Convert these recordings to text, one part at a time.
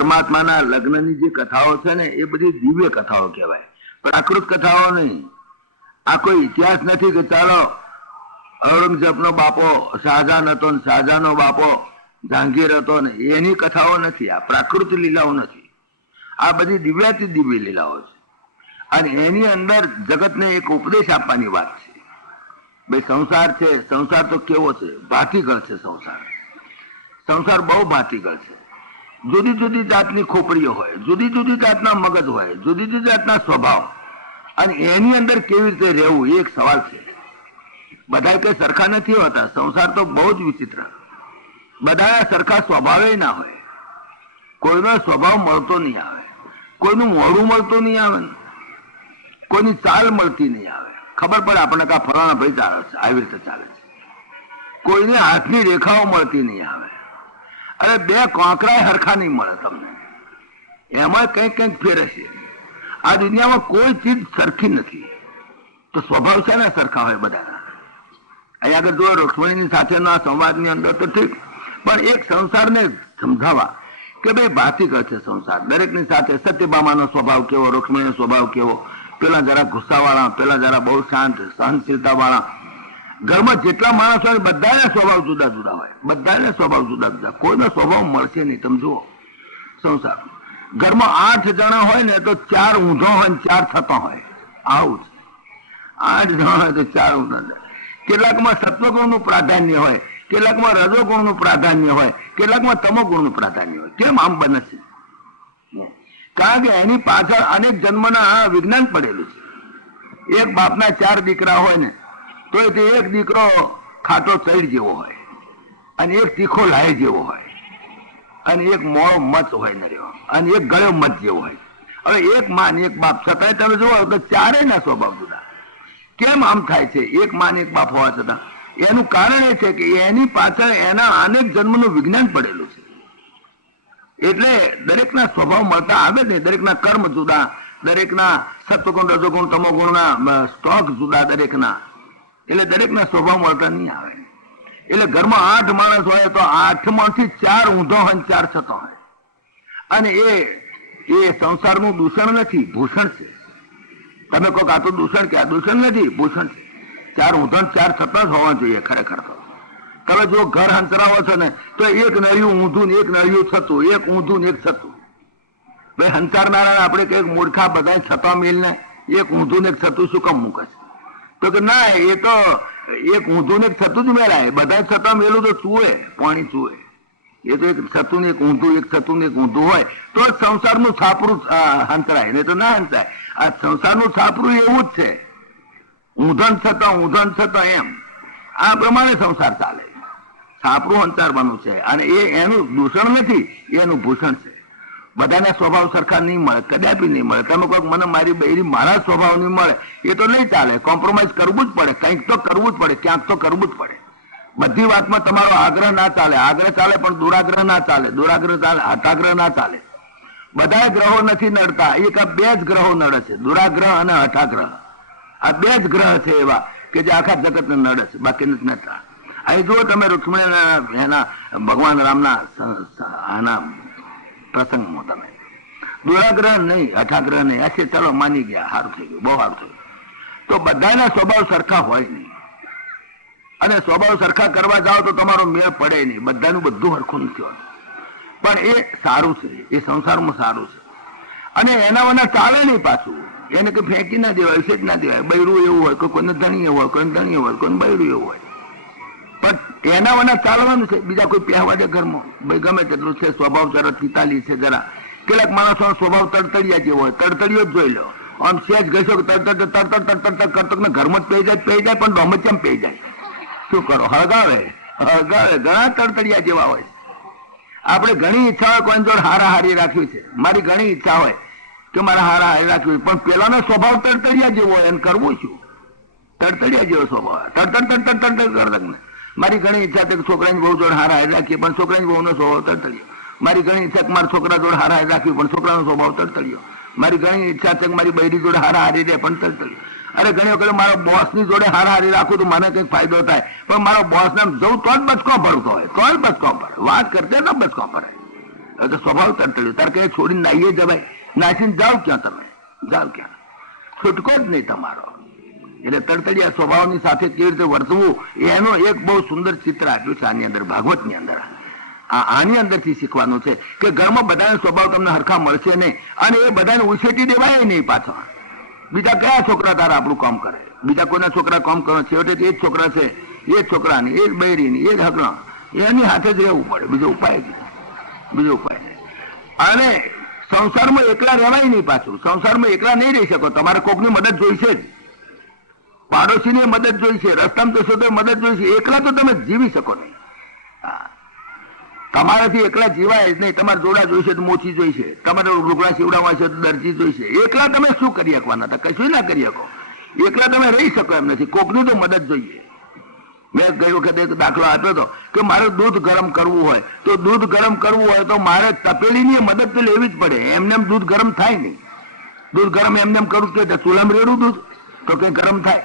પરમાત્માના લગ્નની જે કથાઓ છે ને એ બધી દિવ્ય કથાઓ કહેવાય, પ્રાકૃત કથાઓ નહીં. આ કોઈ ઇતિહાસ નથી કે ચાલો ઔરંગઝેબનો બાપો શાહજહાન હતો ને શાહજહાનનો બાપો જહાંગીર હતો ને, એની કથાઓ નથી. આ પ્રાકૃત લીલાઓ નથી, આ બધી દિવ્યાતિ દિવ્ય લીલાઓ છે. અને એની અંદર જગતને એક ઉપદેશ આપવાની વાત છે. ભાઈ સંસાર છે, સંસાર તો કેવો છે, ભાતીગળ છે. સંસાર બહુ ભાતીગળ છે. જુદી જુદી જાતની ખોપડીઓ હોય, જુદી જુદી જાતના મગજ હોય, જુદી જુદી જાતના સ્વભાવ, અને એની અંદર કેવી રીતે રહેવું એ એક સવાલ છે. બધા કઈ સરખા નથી હોતા. સંસાર તો બહુ જ વિચિત્ર. બધા સરખા સ્વભાવે ના હોય. કોઈનો સ્વભાવ મળતો નહીં આવે, કોઈનું મોઢું મળતું નહીં આવે, કોઈની ચાલ મળતી નહીં આવે. ખબર પડે આપણને કે આ ફલાણા ભાઈ ચાલે છે, આવી રીતે ચાલે છે. કોઈને હાથની રેખાઓ મળતી નહીં આવે. અરે બે કોંકરાય હરખા નહીં મળે તમને, એમાં કંઈક કંઈક ફેર છે. આ દુનિયામાં કોઈ ચીજ સરખી નથી. તો સ્વભાવ છે ને સરખા હોય બધા. અહીં આગળ જો રૂક્ષ્મણીની સાથેનો આ સંવાદની અંદર તો ઠીક, પણ એક સંસારને સમજાવવા કે ભાઈ ભાતીગળ છે સંસાર. દરેકની સાથે સત્યભામાનો સ્વભાવ કેવો, રૂક્ષ્મણીનો સ્વભાવ કેવો, પેલા જરા ગુસ્સાવાળા, પેલા જરા બહુ શાંત સહનશીલતા વાળા. ઘરમાં જેટલા માણસ હોય બધાના સ્વભાવ જુદા જુદા હોય, બધાના સ્વભાવ જુદા જુદા. કોઈનો સ્વભાવ મળશે નહીં. તમે જુઓ સંસાર, ઘરમાં 8 જણા હોય ને તો 4 ઊંધો હોય ને 4 થતો હોય. આવું છે. 8 જણા હોય તો 4 ઊંધા. કેટલાકમાં સત્વગુણનું પ્રાધાન્ય હોય, કેટલાકમાં રજોગુણનું પ્રાધાન્ય હોય, કેટલાકમાં તમોગુણનું પ્રાધાન્ય હોય. કેમ આમ બને છે? કારણ કે એની પાછળ અનેક જન્મના વિજ્ઞાન પડેલું છે. એક બાપના 4 દીકરા હોય ને તો તે એક દીકરો ખાટો ચૈડ જેવો હોય, અને એક તીખો લાય જેવો હોય, અને એક મોળો મચ હોય ને રહ્યો, અને એક ગળ્યો મચ જેવો હોય. હવે એક માં એક બાપ છતાંય તમે જુઓ તો ચારેયના સ્વભાવ જુદા. કેમ આમ થાય છે? એક માં એક બાપ હોવા છતાં એનું કારણ એ છે કે એની પાછળ એના અનેક જન્મનું વિજ્ઞાન પડેલું છે. એટલે દરેકના સ્વભાવ મળતા આવે ને, દરેકના કર્મ જુદા, દરેકના સત્વગુણ રજોગુણ તમોગુણના સ્ટોક જુદા દરેકના. એટલે દરેકના સ્વભાવ મળતા નહીં આવે. એટલે ઘરમાં 8 માણસ હોય તો 8 માંથી 4 ઊંધો હોય ને 4 છતો હોય. અને એ સંસારનું દૂષણ નથી, ભૂષણ છે. તમે કહો આ તો દૂષણ કે? આ દૂષણ નથી, ભૂષણ છે. 4 ઊંધો 4 છતો જ હોવા જોઈએ ખરેખર તો. તમે જો ઘર હંચરાવો છો ને તો એક નળિયું ઊંધું ને એક નળિયું છતું, એક ઊંધું ને એક છતું. ભાઈ હંચારનારા આપણે કઈક મૂર્ખા બધા છતો મિલ ને એક ઊંધું ને એક છતું શું કામ મૂકે છે? તો કે ના, એ તો એક ઊંધું ને એક છતું જ મેળાય. બધા છતાં મેલું તો ચૂએ, પાણી ચૂએ. એ તો એક છતું ને એક ઊંધું, એક છતું ને એક ઊંધું હોય તો સંસારનું છાપરું હંચરાય, નહીં તો ના હંચાય. આ સંસારનું છાપરું એવું જ છે, ઊંધન છતાં એમ. આ પ્રમાણે સંસાર ચાલે. છાપરું હંચારવાનું છે, અને એનું દૂષણ નથી, એનું ભૂષણ છે. બધાના સ્વભાવ સરખા નહીં મળે, કદાપી નહીં મળે. તમે કહો મને મારી બૈરી મારા સ્વભાવ નહીં મળે, એ તો નહીં ચાલે. કોમ્પ્રોમાઇઝ કરવું જ પડે, કંઈક તો કરવું જ પડે, ક્યાંક તો કરવું જ પડે. બધી વાતમાં તમારો આગ્રહ ના ચાલે. આગ્રહ ચાલે પણ દુરાગ્રહ ના ચાલે, દુરાગ્રહ ચાલે, હઠાગ્રહ ના ચાલે. બધા ગ્રહો નથી નડતા, એક આ 2 જ ગ્રહો નડે છે, દુરાગ્રહ અને હઠાગ્રહ. આ 2 જ ગ્રહ છે એવા કે જે આખા જગતને નડે છે, બાકી નથી નડતા. અહીં જુઓ તમે રૂક્ષ્મણી એના ભગવાન રામના આના પ્રસંગમાં તમે દુરાગ્રહ નહીં, હઠાગ્રહ નહીં. આ છે, ચાલો માની ગયા, સારું થઈ ગયું, બહુ સારું થયું. તો બધાના સ્વભાવ સરખા હોય નહીં, અને સ્વભાવ સરખા કરવા જાઓ તો તમારો મેળ પડે નહીં. બધાનું બધું સરખું નથી હોતું, પણ એ સારું છે, એ સંસારમાં સારું છે. અને એના વના ચાલે નહીં પાછું. એને કઈ ફેંકી ના દેવાય, છે જ ના દેવાય. બૈરું એવું હોય, કોઈને ધણી એવું હોય, કોઈને ધણી એવું હોય, કોઈને બૈરું એવું હોય, પણ એના વના ચાલવાનું છે. બીજા કોઈ પહેવા દે ઘરમાં, ભાઈ ગમે તેટલું છે, સ્વભાવ જરા પિતાલી છે જરા. કેટલાક માણસોનો સ્વભાવ તડતડિયા જેવો હોય, તડતડિયો જ જોઈ લો. આમ સેજ ઘસ્યો કે તડતડ કરતો ને ઘરમાં જ પી જાય પણ ડોમચમ પી જાય. શું કરો? હળગાવે. ઘણા તડતડિયા જેવા હોય. આપણે ઘણી ઈચ્છા હોય કોઈને જોડે હારાહારી રાખવી છે, મારી ઘણી ઈચ્છા હોય કે મારે હારાહારી રાખવી, પણ પેલાનો સ્વભાવ તડતડિયા જેવો હોય, એને કરવું શું? તડતડિયા જેવો સ્વભાવ, તડતડ કરતા. મારી ઘણી ઈચ્છા છે કે છોકરાની બહુ જોડે હારાહારી રાખીએ, પણ છોકરાની બહુનો સ્વભાવ તડતડિયો. મારી ઘણી ઈચ્છા કે મારા છોકરા જોડે હારાહારી રાખવી, પણ છોકરાનો સ્વભાવ તડતડિયો. મારી ઘણી ઈચ્છા છે કે મારી બૈરી જોડે હારાહારી રહે, પણ તડતડિયો. અરે ઘણી વખત મારો બોસની જોડે હારાહારી રાખું તો મને કંઈક ફાયદો થાય, પણ મારો બોસને જવું તો જ બચકો પડતો હોય, તો જ બચકો પડે. વાત કરતે તો બચકો પડે. તો સ્વભાવ તરતડ્યું. તારે કઈ છોડીને નાહીએ જવાય? નાસીને જાઓ ક્યાં તમે? જાઓ ક્યાં? છૂટકો જ નહીં તમારો. એટલે તરતડિયા સ્વભાવની સાથે કેવી રીતે વર્તવું એનો એક બહુ સુંદર ચિત્ર આપ્યું છે આની અંદર, ભાગવતની અંદર. આની અંદરથી શીખવાનું છે કે ઘરમાં બધાનો સ્વભાવ તમને હરખા મળશે નહીં, અને એ બધાને ઉછેટી દેવાય નહીં પાછો. બીજા કયા છોકરા તારા આપણું કામ કરે? બીજા કોઈના છોકરા કામ કરો? છેવટે એ જ છોકરા છે, એ જ છોકરાની, એ જ બૈરીની, એ જ હકણા, એની હાથે જ રહેવું પડે. બીજો ઉપાય જ નહીં, બીજો ઉપાય નહીં. અને સંસારમાં એકલા રહેવાય નહીં. પાછું સંસારમાં એકલા નહીં રહી શકો, તમારે કોકની મદદ જોઈશે જ. પાડોશીની મદદ જોઈશે, રસ્તામાં જશો તો મદદ જોઈશે. એકલા તો તમે જીવી શકો નહીં. તમારાથી એકલા જીવાય જ નહીં. તમારે જોડા જોઈશે તો મોચી જોઈશે, તમારે લુગડા સીવડાવવા છે તો દરજી જોઈશે. એકલા તમે શું કરી શકવાના હતા? કશું ના કરી શકો. એકલા તમે રહી શકો એમ નથી, કોકની તો મદદ જોઈએ. મેં ગઈ વખતે એક દાખલો આપ્યો હતો કે મારે દૂધ ગરમ કરવું હોય તો દૂધ ગરમ કરવું હોય તો મારે તપેલીની મદદ તો લેવી જ પડે. એમને એમ દૂધ ગરમ થાય નહીં. દૂધ ગરમ એમને એમ કરું કે ચૂલામાં રેડું દૂધ તો કઈ ગરમ થાય?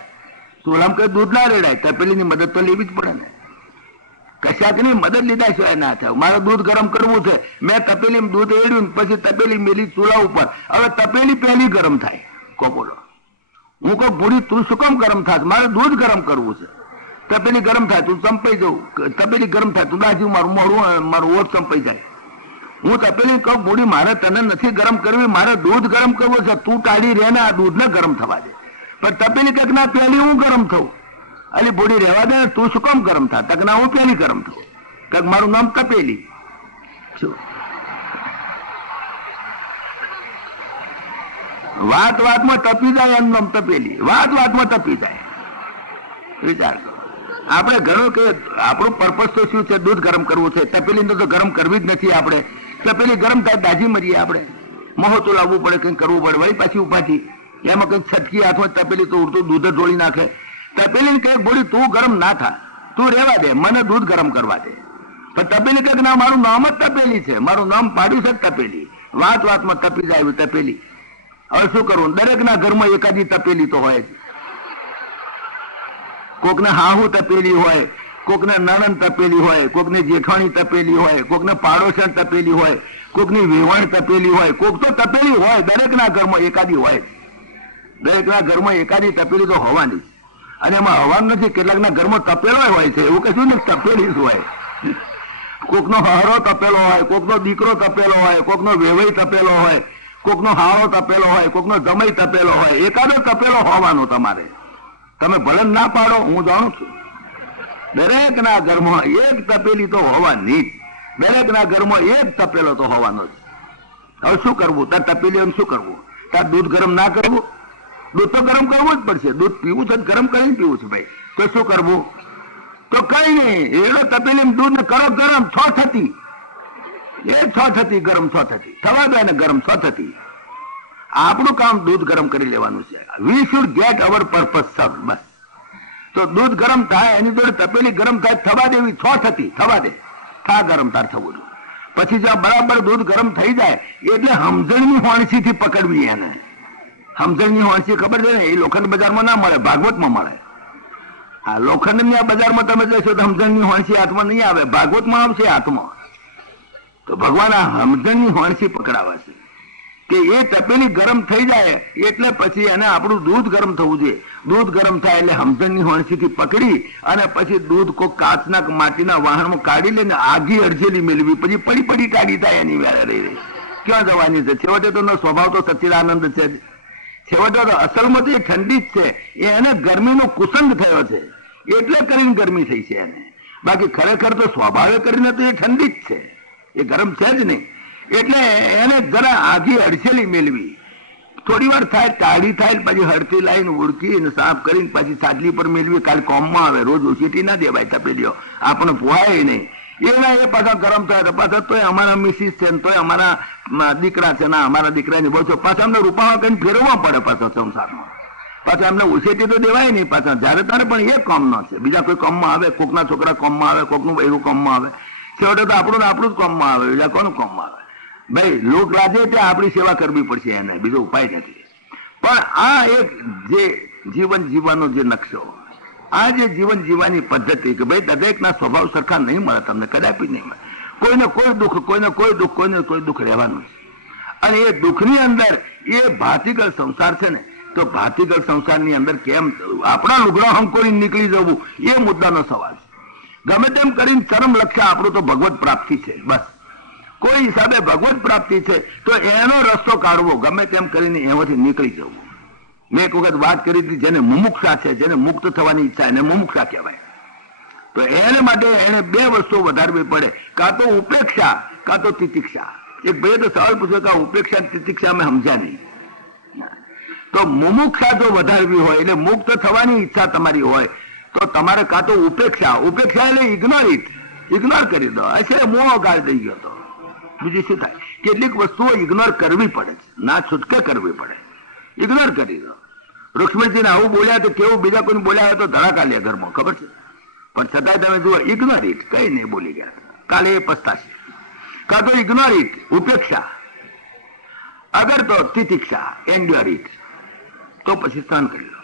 ચૂલામાં કઈ દૂધ ના રેડાય. તપેલીની મદદ તો લેવી જ પડે ને. કશાકની મદદ લીધા સિવાય ના થાય. મારે દૂધ ગરમ કરવું છે, મેં તપેલીમાં દૂધ રેડ્યું, પછી તપેલી મેલી ચૂલા ઉપર. હવે તપેલી પહેલી ગરમ થાય. કો બોલો, હું કહું ભૂરી તું શું કામ ગરમ થાય? મારે દૂધ ગરમ કરવું છે. તપેલી ગરમ થાય તું ચંપાઈ જવું, તપેલી ગરમ થાય તું દાજી, મારું મોડું મારું ઓઠ ચંપાઈ જાય. હું તપેલી કહું ભૂરી મારે તને નથી ગરમ કરવી, મારે દૂધ ગરમ કરવું છે. તું ટાળી રહે ને આ દૂધને ગરમ થવા દે. પણ તપેલી કંઈક ના પહેલી હું ગરમ થઉં. અલી ભૂરી રહેવા દે, તું શું કામ ગરમ થાય? તક ના હું પહેલી ગરમ થઉં. કંઈક મારું નામ તપેલી. વાત વાતમાં તપી જાય એનું નામ તપેલી. વાત વાતમાં તપી જાય. વિચાર કરો. આપણે ઘણું કે આપણું પર્પસ તો શું છે? દૂધ ગરમ કરવું છે. તપેલી તો ગરમ કરવી જ નથી આપણે. તપેલી ગરમ થાય દાજી મરીએ આપણે. મહોતું લાવવું પડે, કંઈક કરવું પડે, વળી પાછી ઉપાથી એમાં કંઈક છટકી હાથમાં તપેલી તો ઉડતું દૂધ જ ઢોળી નાખે. તપેલી કઈ બોલી તું ગરમ ના થા, તું રહેવા દે, મને દૂધ ગરમ કરવા દે. પણ તપેલી કઈક ના, મારું નામ જ તપેલી છે, મારું નામ પાડ્યું છે તપેલી. વાત વાતમાં તપી જાય તપેલી. હવે શું કરવું? દરેક ના ઘરમાં એકાદી તપેલી તો હોય જ. કોકને હાહુ તપેલી હોય, કોકને નણંદ તપેલી હોય, કોકને જેઠાણી તપેલી હોય, કોકને પાડોશન તપેલી હોય, કોકની વેવાણ તપેલી હોય. કોક તો તપેલી હોય, દરેક ના ઘરમાં એકાદી હોય. દરેક ના ઘરમાં એકાદી તપેલી તો હોવાની. અને એમાં હવાનું નથી, કેટલાકના ઘરમાં તપેલો હોય છે, એવું કશું ને તપેલી જ હોય. કોકનો હહરો તપેલો હોય, કોકનો દીકરો તપેલો હોય, કોકનો વેવાઈ તપેલો હોય, કોકનો હારો તપેલો હોય, કોકનો જમાઈ તપેલો હોય. એકાદો તપેલો હોવાનો તમારે. તમે ભલે ના પાડો, હું જાણું છું. દરેક ના ઘરમાં એક તપેલી તો હોવાની જ. દરેક ના ઘરમાં એક તપેલો તો હોવાનો જ. હવે શું કરવું? તાર તપેલી એમ શું કરવું? તાર દૂધ ગરમ ના કરવું? દૂધ તો ગરમ કરવું જ પડશે. દૂધ પીવું છે, ગરમ કરીને પીવું છે ભાઈ. તો શું કરવું? તો કઈ નહીં, એનો તપેલી દૂધ ને કરો ગરમ. છ થતી એ છ થતી ગરમ, છ થતી થવા દે ને ગરમ, છ થતી. આપણું કામ દૂધ ગરમ કરી લેવાનું છે. We should get our purpose sir. બસ. તો દૂધ ગરમ થાય, એની જોડે તપેલી ગરમ થાય, થવા દેવી. છ થતી થવા દે, થા ગરમ, તાર થવું. પછી જો બરાબર દૂધ ગરમ થઈ જાય એટલે સમજણની હોણસી થી પકડવી એને. સમજણની હોણસી ખબર છે ને, એ લોખંડ બજારમાં ના મળે, ભાગવતમાં મળે. આ લોખંડની આ બજારમાં તમે જશો તો સમજણની હોણસી હાથમાં નહીં આવે, ભાગવતમાં આવશે હાથમાં. તો ભગવાન આ સમજણની હોણસી પકડાવે છે કે એ તપેલી ગરમ થઈ જાય એટલે પછી એને આપણું દૂધ ગરમ થવું જોઈએ. દૂધ ગરમ થાય એટલે સમજણની હોણસીથી પકડી અને પછી દૂધ કોઈ કાચના માટીના વાહણમાં કાઢી લઈને આગી અડધેલી મેળવી, પછી પડી પડી કાઢી થાય એની વેળે રહી. ક્યાં જવાની છે? છેવટે તો સ્વભાવ તો સચ્ચિદાનંદ છે. છેવટે તો અસલમાં તો એ ઠંડી જ છે. એને ગરમીનો કુસંગ થયો છે એટલે કરીને ગરમી થઈ છે એને. બાકી ખરેખર તો સ્વભાવે કરીને તો એ ઠંડી જ છે, એ ગરમ છે જ નહીં. એટલે એને જરા આગી અડસેલી મેળવી, થોડી વાર થાય, કાઢી થાય, પછી હળતી લાઈને ઉડકી સાફ કરીને પછી સાટલી પર મેળવી. કાલે કોમમાં આવે, રોજ ઉછીટી ના દેવાય તપેલીઓ, આપણે પોહાય નહીં. એના એ પાછા ગરમ થાય પાછા તોય અમારા મિસિસ છે ને તોય અમારા દીકરા છે ને અમારા દીકરાની બહુ છે, પાછા અમને રૂપાવા કઈ ફેરવવા પડે પાછો સંસારમાં. પાછા એમને ઉછેટી તો દેવાય નહીં પાછા જ્યારે તારે. પણ એ કામનો છે, બીજા કોઈ કામમાં આવે, કોકના છોકરા કામમાં આવે, કોકનું બૈરું કામમાં આવે. છેવટે તો આપણું ને આપણું જ કામમાં આવે, બીજા કોનું કામમાં આવે? ભાઈ લોક રાજે ત્યાં આપણી સેવા કરવી પડશે, એને બીજો ઉપાય નથી. પણ આ એક જે જીવન જીવવાનો જે નકશો, આ જે જીવન જીવવાની પદ્ધતિ કે ભાઈ દરેકના સ્વભાવ સરખા નહીં મળે તમને, કદાપી નહીં મળે. કોઈને કોઈ દુઃખ, કોઈને કોઈ દુઃખ, કોઈને કોઈ દુઃખ રહેવાનું છે. અને એ દુઃખની અંદર એ ભાતિગળ સંસાર છે ને, તો ભાતિગળ સંસારની અંદર કેમ આપણા લુગડા હંકોરી નીકળી જવું, એ મુદ્દાનો સવાલ છે. ગમે તેમ કરીને ચરમ લક્ષ્ય આપણું તો ભગવત પ્રાપ્તિ છે. બસ કોઈ હિસાબે ભગવત પ્રાપ્તિ છે તો એનો રસ્તો કાઢવો, ગમે તેમ કરીને એમાંથી નીકળી જવું. મેં એક વખત વાત કરી હતી, જેને મુમુક્ષા છે, જેને મુક્ત થવાની ઈચ્છા, એને મુમુક્ષા કહેવાય. તો એને માટે એને બે વસ્તુઓ વધારવી પડે, કાં તો ઉપેક્ષા, કાં તો તિતિક્ષા. એક ભાઈએ તો સવાલ પૂછ્યો કે ઉપેક્ષા તિતિક્ષા અમે સમજ્યા નહીં. તો મુમુક્ષા જો વધારવી હોય, એટલે મુક્ત થવાની ઈચ્છા તમારી હોય, તો તમારે કાં તો ઉપેક્ષા, ઉપેક્ષા એટલે ઇગ્નોર કરી દો. હશે મોહ ગાળ દઈ ગયો તો બીજું શું થાય? કેટલીક વસ્તુઓ ઇગ્નોર કરવી પડે છે, ના છૂટકે કરવી પડે, ઇગ્નોર કરી દો. રૂક્ષ્મણીજીને આવું બોલ્યા તો કેવું, બીજા કોઈ બોલ્યા હોય તો ધડાકા લે ઘરમાં, ખબર છે. પણ છતાંય તમે જુઓ, ઇગ્નોર ઇટ, કઈ નહીં બોલી ગયા, કાલે એ પસ્તાશે. કાં તો ઇગ્નોર ઇટ, ઉપેક્ષા, અગર તો તિતિક્ષા, એન્ડ્યોર ઇટ, તો પછી સહન કરી લો.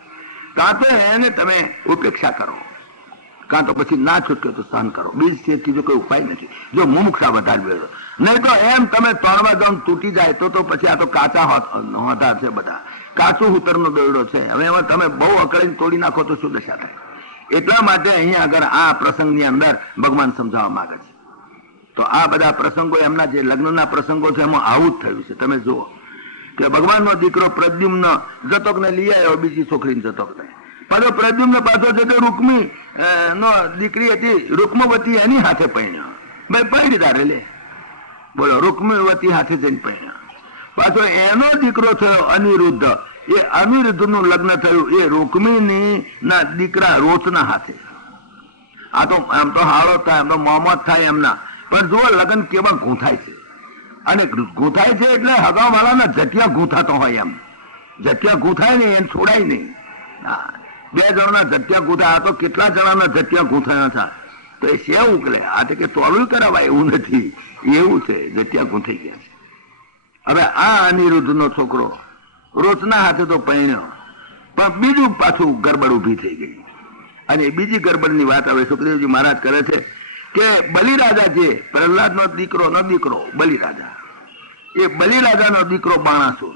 કાં તો એને તમે ઉપેક્ષા કરો, કાં તો પછી ના છૂટકે તો સહન કરો. બીજી ચીજો કોઈ ઉપાય નથી જો મુમુક્ષા વધારવી હોય. નહીં તો એમ તમે ત્રણવા જાઉં તૂટી જાય તો પછી આ તો કાચા હોતા છે, બધા કાચું હુતરનો દોરડો છે. હવે એમાં તમે બહુ અકળીને તોડી નાખો તો શું દશા થાય? એટલા માટે અહીંયા આગળ આ પ્રસંગની અંદર ભગવાન સમજાવવા માંગે છે. તો આ બધા પ્રસંગો, એમના જે લગ્નના પ્રસંગો છે, એમાં આવું જ થયું છે. તમે જુઓ કે ભગવાનનો દીકરો પ્રદ્યુમ્ન જતોકને લઈ આવ્યો, બીજી છોકરીને જતોકને. પાછો પ્રદ્યુમ્ન પાછો છે તે રૂકમી નો દીકરી હતી, રૂકમવતી, એની હાથે પરણ્યો. ભાઈ પરણી તારે લે, બોલો, રૂકમવતી હાથે જઈને પરણ્યો. પાછો એનો દીકરો થયો અનિરુદ્ધ, એ અનિરુદ્ધ નું લગ્ન થયું એ રૂકમિણી ના દીકરા રોચના હાથે. આ તો એમ તો હાળો થાય, એમ તો મોહમ્મદ થાય એમના, પણ જુઓ લગ્ન કેવા ગૂંથાય છે. અને ગૂંથાય છે એટલે હગાવાળાના જટિયા ગૂંથાતો હોય, એમ જટિયા ગૂંથાય નહીં, એને છોડાય નહીં. બે જણના જટિયા ગૂંથાય, આ તો કેટલા જણાના જટિયા ગૂંથાયા હતા, તો એ શે ઉકલે. આ તો કે તોલું કરાવાય એવું નથી, એવું છે, જટિયા ગૂંથાઈ ગયા છે. હવે આ અનિરુદ્ધ નો છોકરો રોચના હાથે તો પરણ્યો, પણ બીજું પાછું ગરબડ ઉભી થઈ ગઈ. અને બીજી ગરબડની વાત હવે સુખદેવજી મહારાજ કરે છે કે બલિરાજા જે પ્રહલાદ નો દીકરો બલિરાજા, એ બલિરાજા નો દીકરો બાણાસુર.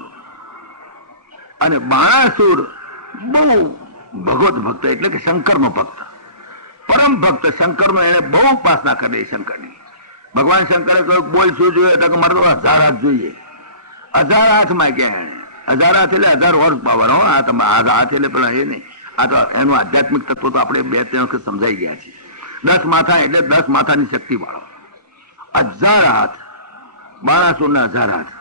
અને બાણાસુર બહુ ભગવત ભક્ત, એટલે કે શંકર નો ભક્ત, પરમ ભક્ત શંકર નો. એને બહુ ઉપાસના કરી શંકરની. ભગવાન શંકરે કહ્યું બોલ શું જોઈએ, તો મારે તો 1000 હાથ જોઈએ. 1000 હાથ માં ક્યાં? 1000 હાથ એટલે 1000 હોર્સ પાવર. આ તમે હાથ એટલે પેલા એ નહીં, આ તો એનું આધ્યાત્મિક તત્વ તો આપણે 2-3 વખત સમજાઈ ગયા છે. 10 માથા એટલે 10 માથાની શક્તિ વાળો. 1000 હાથ, બાણાસુરના 1000 હાથ.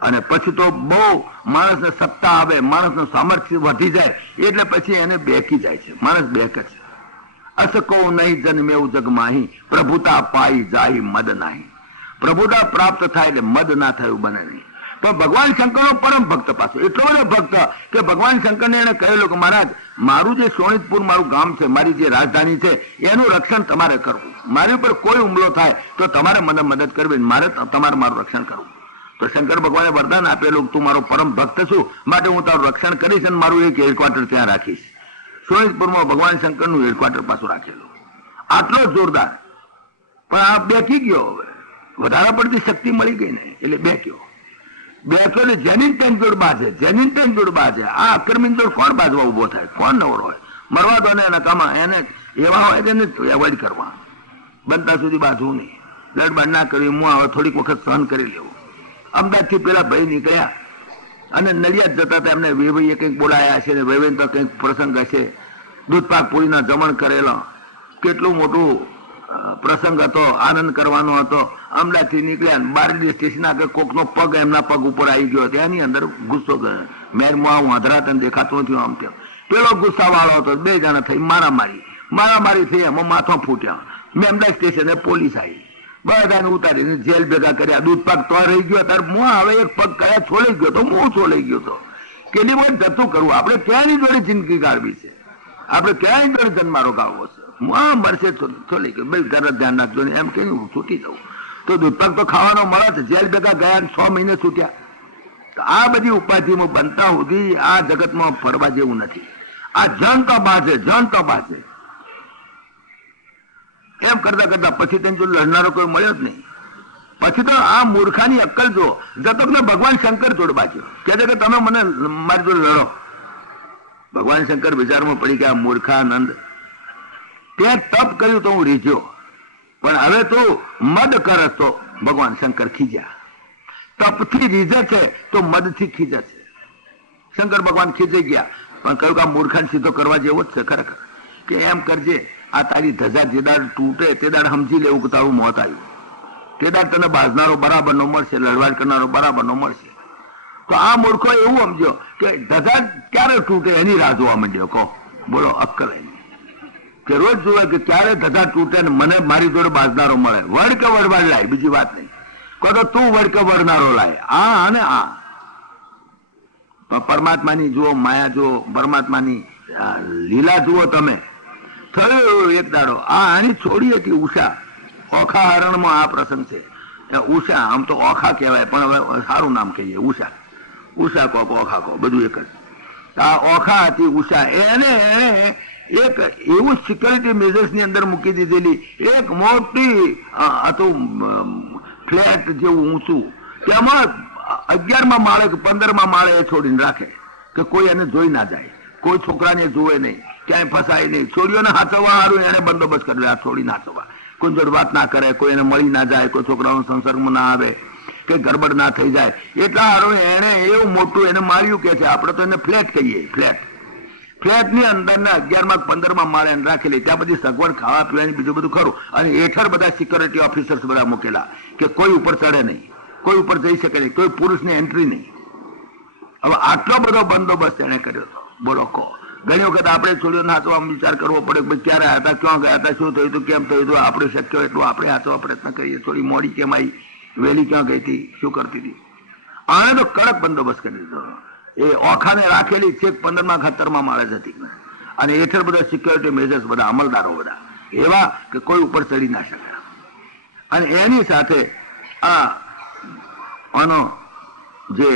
અને પછી તો બહુ માણસને સત્તા આવે, માણસનું સામર્થ્ય વધી જાય, એટલે પછી એને બેકી જાય છે, માણસ બેક છે. અસકો નહીં જન્મેવું જગ માહી, પ્રભુતા પાઈ જાય મદ નહીં. પ્રભુતા પ્રાપ્ત થાય એટલે મદ ના થયું બને નહીં. તો ભગવાન શંકરનો પરમ ભક્ત, પાછો એટલો બધો ભક્ત કે ભગવાન શંકરને એને કહેલું કે મહારાજ, મારું જે સોનિતપુર મારું ગામ છે, મારી જે રાજધાની છે, એનું રક્ષણ તમારે કરવું. મારી ઉપર કોઈ હુમલો થાય તો તમારે મને મદદ કરવી, મારે તમારે મારું રક્ષણ કરવું. તો શંકર ભગવાને વરદાન આપેલું, તું મારો પરમ ભક્ત છું, માટે હું તારું રક્ષણ કરીશ અને મારું એક હેડક્વાર્ટર ત્યાં રાખીશ. સોનિતપુરમાં ભગવાન શંકરનું હેડક્વાર્ટર પાછું રાખેલું. આટલો જોરદાર. પણ આ બેકી ગયો, હવે વધારે પડતી શક્તિ મળી ગઈ ને એટલે બેક્યો. બેઠો જેની ટેન જોડ બાજે, જેની ટેન જોડ બાજે. આ અક્રમી જોડ કોણ બાજવા ઉભો થાય? કોણ નવરો હોય? મરવા દો ને નકામા. એને એવા હોય તેને એવોઇડ કરવા, બનતા સુધી બાજવું નહીં, લડબાડ ના કરવી. હું હવે થોડીક વખત સહન કરી લેવું. અમદાવાદ થી પેલા ભાઈ નીકળ્યા અને નડિયાદ જતા હતા. એમને વેભાઈએ કંઈક બોલાયા હશે ને, વેભાઈ તો કંઈક પ્રસંગ હશે, દૂધપાક પૂરીના જમણ કરેલો, કેટલું મોટું પ્રસંગ હતો, આનંદ કરવાનો હતો. અમદાવાદ થી નીકળ્યા, બારડી સ્ટેશન આગળ કોકનો પગ એમના પગ ઉપર આવી ગયો, તેની અંદર ગુસ્સો કર્યો. મેરમાં વાંધરા તને દેખાતું નથી, આમ તેમ. પેલો ગુસ્સા વાળો હતો, 2 જણા થઈ મારામારી થઈ, એમાં માથો ફૂટ્યા. મેમડા સ્ટેશને પોલીસ આવી, બધાને ઉતારીને જેલ ભેગા કર્યા. દૂધપાક તો રહી ગયો, ત્યારે હું હવે એક પગ કયા છોલાઈ ગયો તો, હું છોલાઈ ગયો તો. કેટલી વખત જતું કરવું? આપણે ક્યાંની જોડે જિંદગી ગાળવી છે, આપણે ક્યાંય જોડે જન્મારો ગાળવો છે. મરશે છોલી ગયો, ભાઈ તરત ધ્યાન રાખજો ને એમ કહીને હું છૂટી જવું. તો દૂધપાક તો ખાવાનો મળે છે. જેલ ભેગા ગયા 6 મહિને છૂટ્યા. તો આ બધી ઉપાધિમાં બનતા સુધી આ જગતમાં ફરવા જેવું નથી. આ જન તો બાજે એમ કરતા કરતા પછી તેને જો લડનારો કોઈ મળ્યો જ નહીં. પછી તો આ મૂર્ખાની અક્કલ જો જતો કે ભગવાન શંકર જોડ બાજ્યો કે છે કે તમે મને મારી જોડે લડો. ભગવાન શંકર વિચારમાં પડી ગયા મૂર્ખાનંદ ત્યાં તપ કર્યું તો હું રીઝ્યો, પણ હવે તું મદ કરસ તો ભગવાન શંકર ખીજ્યા. તપથી રીઝે છે તો મદથી ખીજે છે. શંકર ભગવાન ખીજાઈ ગયા, પણ કહ્યું કે આ મૂર્ખાને સીધો કરવા જેવો જ છે ખરેખર, કે એમ કરજે આ તારી ધજા જે દાડ તૂટે તે દાડ સમજી લેવું કે તારું મોત આવ્યું. તે દાડ તને બાજનારો બરાબર નો મળશે, લડવાડ કરનારો બરાબર નો મળશે. તો આ મૂર્ખો એવું સમજ્યો કે ધજા ક્યારે તૂટે એની રાહ જોવા માંડ્યો. કહો બોલો અક્કલ એની કે રોજ જોવે કે ક્યારે ધજા તૂટે ને મને મારી જોડે બાજનારો મળે. વડ કે વડવાડ લાય, બીજી વાત નહીં. કહો તો તું વડ કે વડનારો લાય. આ અને આ પરમાત્માની જુઓ, માયા જુઓ, પરમાત્માની લીલા જુઓ તમે. થયું એક દાડો આ આની છોડી હતી ઉષા. ઓખા હરણમાં આ પ્રસંગ છે. ઉષા આમ તો ઓખા કહેવાય, પણ હવે સારું નામ કહીએ ઉષા. ઉષા કહો ઓખા કહો બધું એક જ. આ ઓખા હતી ઉષા. એને એક એવું સિક્યોરિટી મેજર્સ ની અંદર મૂકી દીધેલી, એક મોટી હતું ફ્લેટ જેવું ઊંચું, તેમાં 11મા માળે કે 15મા માળે એ છોડીને રાખે કે કોઈ એને જોઈ ના જાય, કોઈ છોકરાને જોવે નહીં, ક્યાંય ફસાય નહીં. છોડીઓને હાચવવા સારું એને બંદોબસ્ત કર્યો. આ છોડી નાચવા કોઈ જોડે વાત ના કરે, કોઈ એને મળી ના જાય, કોઈ છોકરાનો સંસર્ગમાં ના આવે, કે ગડબડ ના થઈ જાય. એટલા સારું એને એવું મોટું એને માર્યું કે છે. આપણે તો એને ફ્લેટ કહીએ. ફ્લેટ ની અંદર ને 11મા 15મા માળે એને રાખેલી. ત્યાં બધી સગવડ ખાવા પીવાની બીજું બધું ખરું, અને હેઠળ બધા સિક્યોરિટી ઓફિસર્સ બધા મૂકેલા કે કોઈ ઉપર ચડે નહીં, કોઈ ઉપર જઈ શકે નહીં, કોઈ પુરુષની એન્ટ્રી નહીં. હવે આટલો બધો બંદોબસ્ત એને કર્યો હતો. બોલો કહો. ઘણી વખત આપણે છોડીઓને હાથવામાં વિચાર કરવો પડે કે ક્યારે હતા, ક્યાં ગયા હતા, શું થયું હતું, કેમ થયું હતું. આપણે શક્ય એટલું આપણે હાથવા પ્રયત્ન કરીએ. થોડી મોડી કેમ આવી, વહેલી ક્યાં ગઈ હતી, શું કરતી હતી. આને તો કડક બંદોબસ્ત કરી દીધો. એ ઓખાને રાખેલી છેક 15મા 17મા માળે જતી, અને હેઠળ બધા સિક્યોરિટી મેજર્સ, બધા અમલદારો બધા એવા કે કોઈ ઉપર ચડી ના શકે. અને એની સાથે આનો જે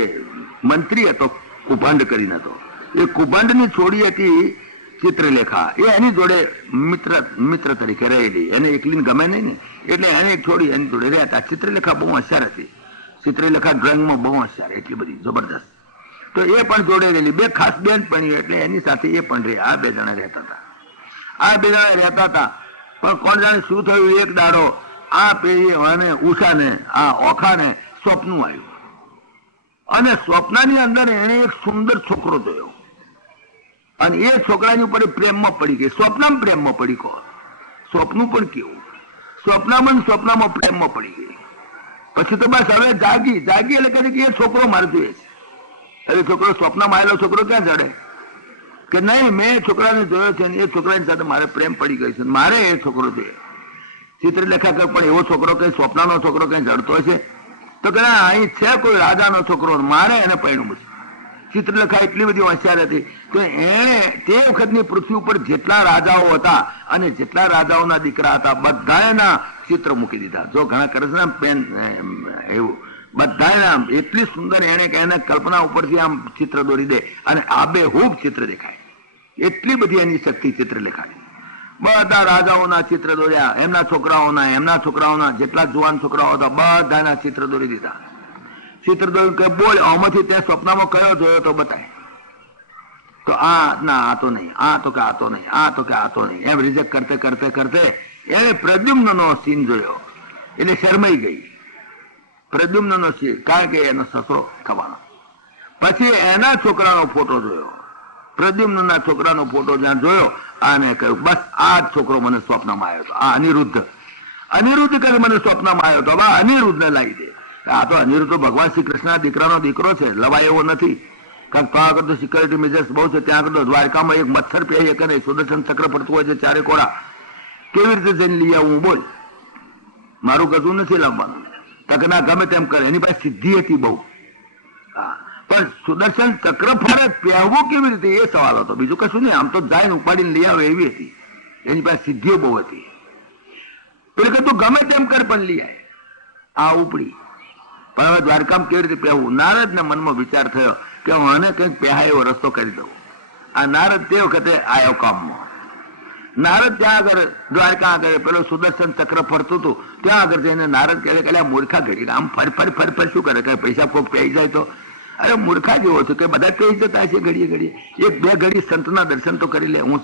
મંત્રી હતો કુભાંડ કરીને હતો, એ કુભાંડની છોડી હતી ચિત્રલેખા. એ એની જોડે મિત્ર તરીકે રહેલી. એને એકલીને ગમે નહીં ને, એટલે એને એક છોડી એની જોડે રહેતા. ચિત્રલેખા બહુ હોશિયાર હતી. ચિત્રલેખા ડ્રોઈંગમાં બહુ હોશિયાર, એટલી બધી જબરદસ્ત. તો એ પણ જોડે રહેલી. બે ખાસ બેન પણ, એટલે એની સાથે એ પણ રહે. આ 2 જણા રહેતા હતા. પણ કોણ જાણે શું થયું. એક દાડો આ પેલી અને ઉષાને, આ ઓખાને સ્વપ્નું આવ્યું, અને સ્વપ્નની અંદર એને એક સુંદર છોકરો જોયો, અને એ છોકરાની ઉપર પ્રેમમાં પડી ગઈ. સ્વપ્નમાં પ્રેમમાં પડી. કહો સ્વપ્નું પણ કેવું. સ્વપ્નમાં પ્રેમમાં પડી ગઈ. પછી તો બસ હવે જાગી એટલે કહે કે એ છોકરો મારે જોઈએ છે. હવે છોકરો સ્વપ્નમાં આવેલો છોકરો ક્યાં જડે કે નહીં, મેં છોકરાને જોયો છે, એ છોકરાની સાથે મારે પ્રેમ પડી ગઈ છે, મારે એ છોકરો જોઈએ. ચિત્રલેખા કર પણ એવો છોકરો કઈ સ્વપ્નનો છોકરો કઈ જડતો છે તો કે અહીં છે કોઈ રાજાનો છોકરો, મારે એને પૈણું છે. ચિત્રલેખા એટલી બધી હોશિયાર હતી કે એણે તે વખતની પૃથ્વી ઉપર જેટલા રાજાઓ હતા અને જેટલા રાજાઓના દીકરા હતા બધાના ચિત્ર મૂકી દીધા. જો ઘણા કરે છે ને પેન એવું, બધાના એટલી સુંદર એને કે એને કલ્પના ઉપરથી આમ ચિત્ર દોરી દે અને આબેહૂબ ચિત્ર દેખાય. એટલી બધી એની શક્તિ ચિત્રલેખાની. બધા રાજાઓના ચિત્ર દોર્યા, એમના છોકરાઓના જેટલા જુવાન છોકરાઓ હતા બધાના ચિત્ર દોરી દીધા. ચિત્ર દોર્યું કે બોલ આમાંથી તે સ્વપ્નમાં કયો જોયો તો બતાય. તો આ તો નહીં, આ તો કે આ તો નહીં, એમ રિજેક્ટ કરતે એને પ્રદ્યુમ્નનો સીન જોયો એટલે શરમાઈ ગઈ. પ્રદ્યુમ્નનો સીન, કારણ કે એનો સસરો થવાનો. પછી એના છોકરાનો ફોટો જોયો, પ્રદ્યુમ્નના છોકરાનો ફોટો જ્યાં જોયો, આને કહ્યું બસ આ જ છોકરો મને સ્વપ્નમાં આવ્યો હતો. આ અનિરુદ્ધ કરી મને સ્વપ્નમાં આવ્યો હતો. હવે અનિરુદ્ધને લાવી દે. આ તો અનિરુદ્ધ ભગવાન શ્રી કૃષ્ણના દીકરાનો દીકરો છે, લવાય એવો નથી. કારણ કે આગળ તો સિક્યોરિટી મેજર્સ બહુ છે. ત્યાં આગળ તો દ્વારકામાં એક મચ્છર પહેરીએ કરે, સુદર્શન ચક્ર ફરતું હોય છે 4 કોડા. કેવી રીતે જઈને લઈ આવું બોલ, મારું કશું નથી લાવવાનું. તકના ગમે તેમ કરે, એની પાસે સિદ્ધિ હતી બહુ. પણ સુદર્શન ચક્ર ફરે પહેરવું કેવી રીતે એ સવાલ હતો, બીજું કશું નહીં. આમ તો જાય ઉપાડીને લઈ આવે એવી હતી. એની પાસે સિદ્ધિઓ બહુ હતી. એટલે કે તું ગમે તેમ કર પણ લઈ આવે. આ ઉપડી. પણ હવે દ્વારકામાં કેવી રીતે પહેવું? નારદના મનમાં વિચાર થયો કે હું આને કંઈક પહેરાય એવો રસ્તો કરી દઉં. આ નારદ તે વખતે આવ્યો કામમાં. નારદ ત્યાં આગળ દ્વારકા આગળ પેલો સુદર્શન ચક્ર ફરતું હતું, ત્યાં આગળ જઈને નારદ કહે કે મૂર્ખા ઘડી આમ ફરી શું કરે, કઈ પૈસા કોક પી જાય તો? અરે મૂર્ખા જેવો છું કે બધા કહી જતા છે ઘડીએ ઘડીએ, એક બે ઘડી સંતના દર્શન તો કરી લે. હું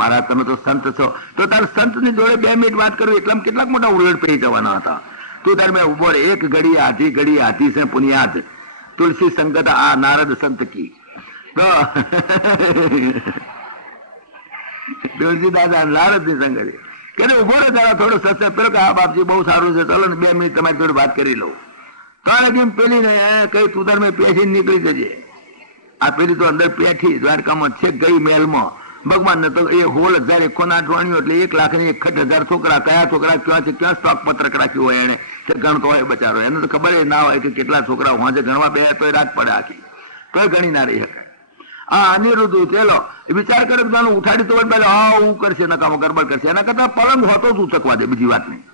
મારા તમે તો સંત છો, તો તારે સંતની જોડે 2 મિનિટ વાત કરવી એટલામાં કેટલાક મોટા ઉલટ પડી જવાના હતા. તું તારે મેં ઉભો રહે, એક ઘડી આધી છે પુનિયાદ તુલસી સંગત આ નારદ સંત કી. તો તુલસી દાદા નારદ ની સંગત કે ઉભો રહે તારા થોડો સસ્તા પેલો કે હા બાપજી બહુ સારું છે, ચલો ને 2 મિનિટ તમારી જોડે વાત કરી લઉં. તારે કેમ પેલી ને કઈ તું તાર મેં પેસી નીકળી જજે. આ પેલી તો અંદર પેઠી દ્વારકામાં છે ગઈ મહેલમાં. ભગવાન ને તો એ 16,198 એટલે 1,61,000 છોકરા, કયા છોકરા ક્યાં છે, ક્યાં સ્ટોક પત્રક રાખ્યું હોય એને તે ગણતો હોય બચારો. એને તો ખબર ના હોય કે કેટલા છોકરા વાંચે ગણવા બે તો રાત પડે આખી, તોય ગણી ના રહી શકાય. હા અનિરુદ્ધ ચેલો વિચાર કરે ઉઠાડી તો પેલો હા હું કરશે નકામો ગરબડ કરશે. એના કરતા પલંગ હોતો જ ઉચકવા દે, બીજી વાત નહીં.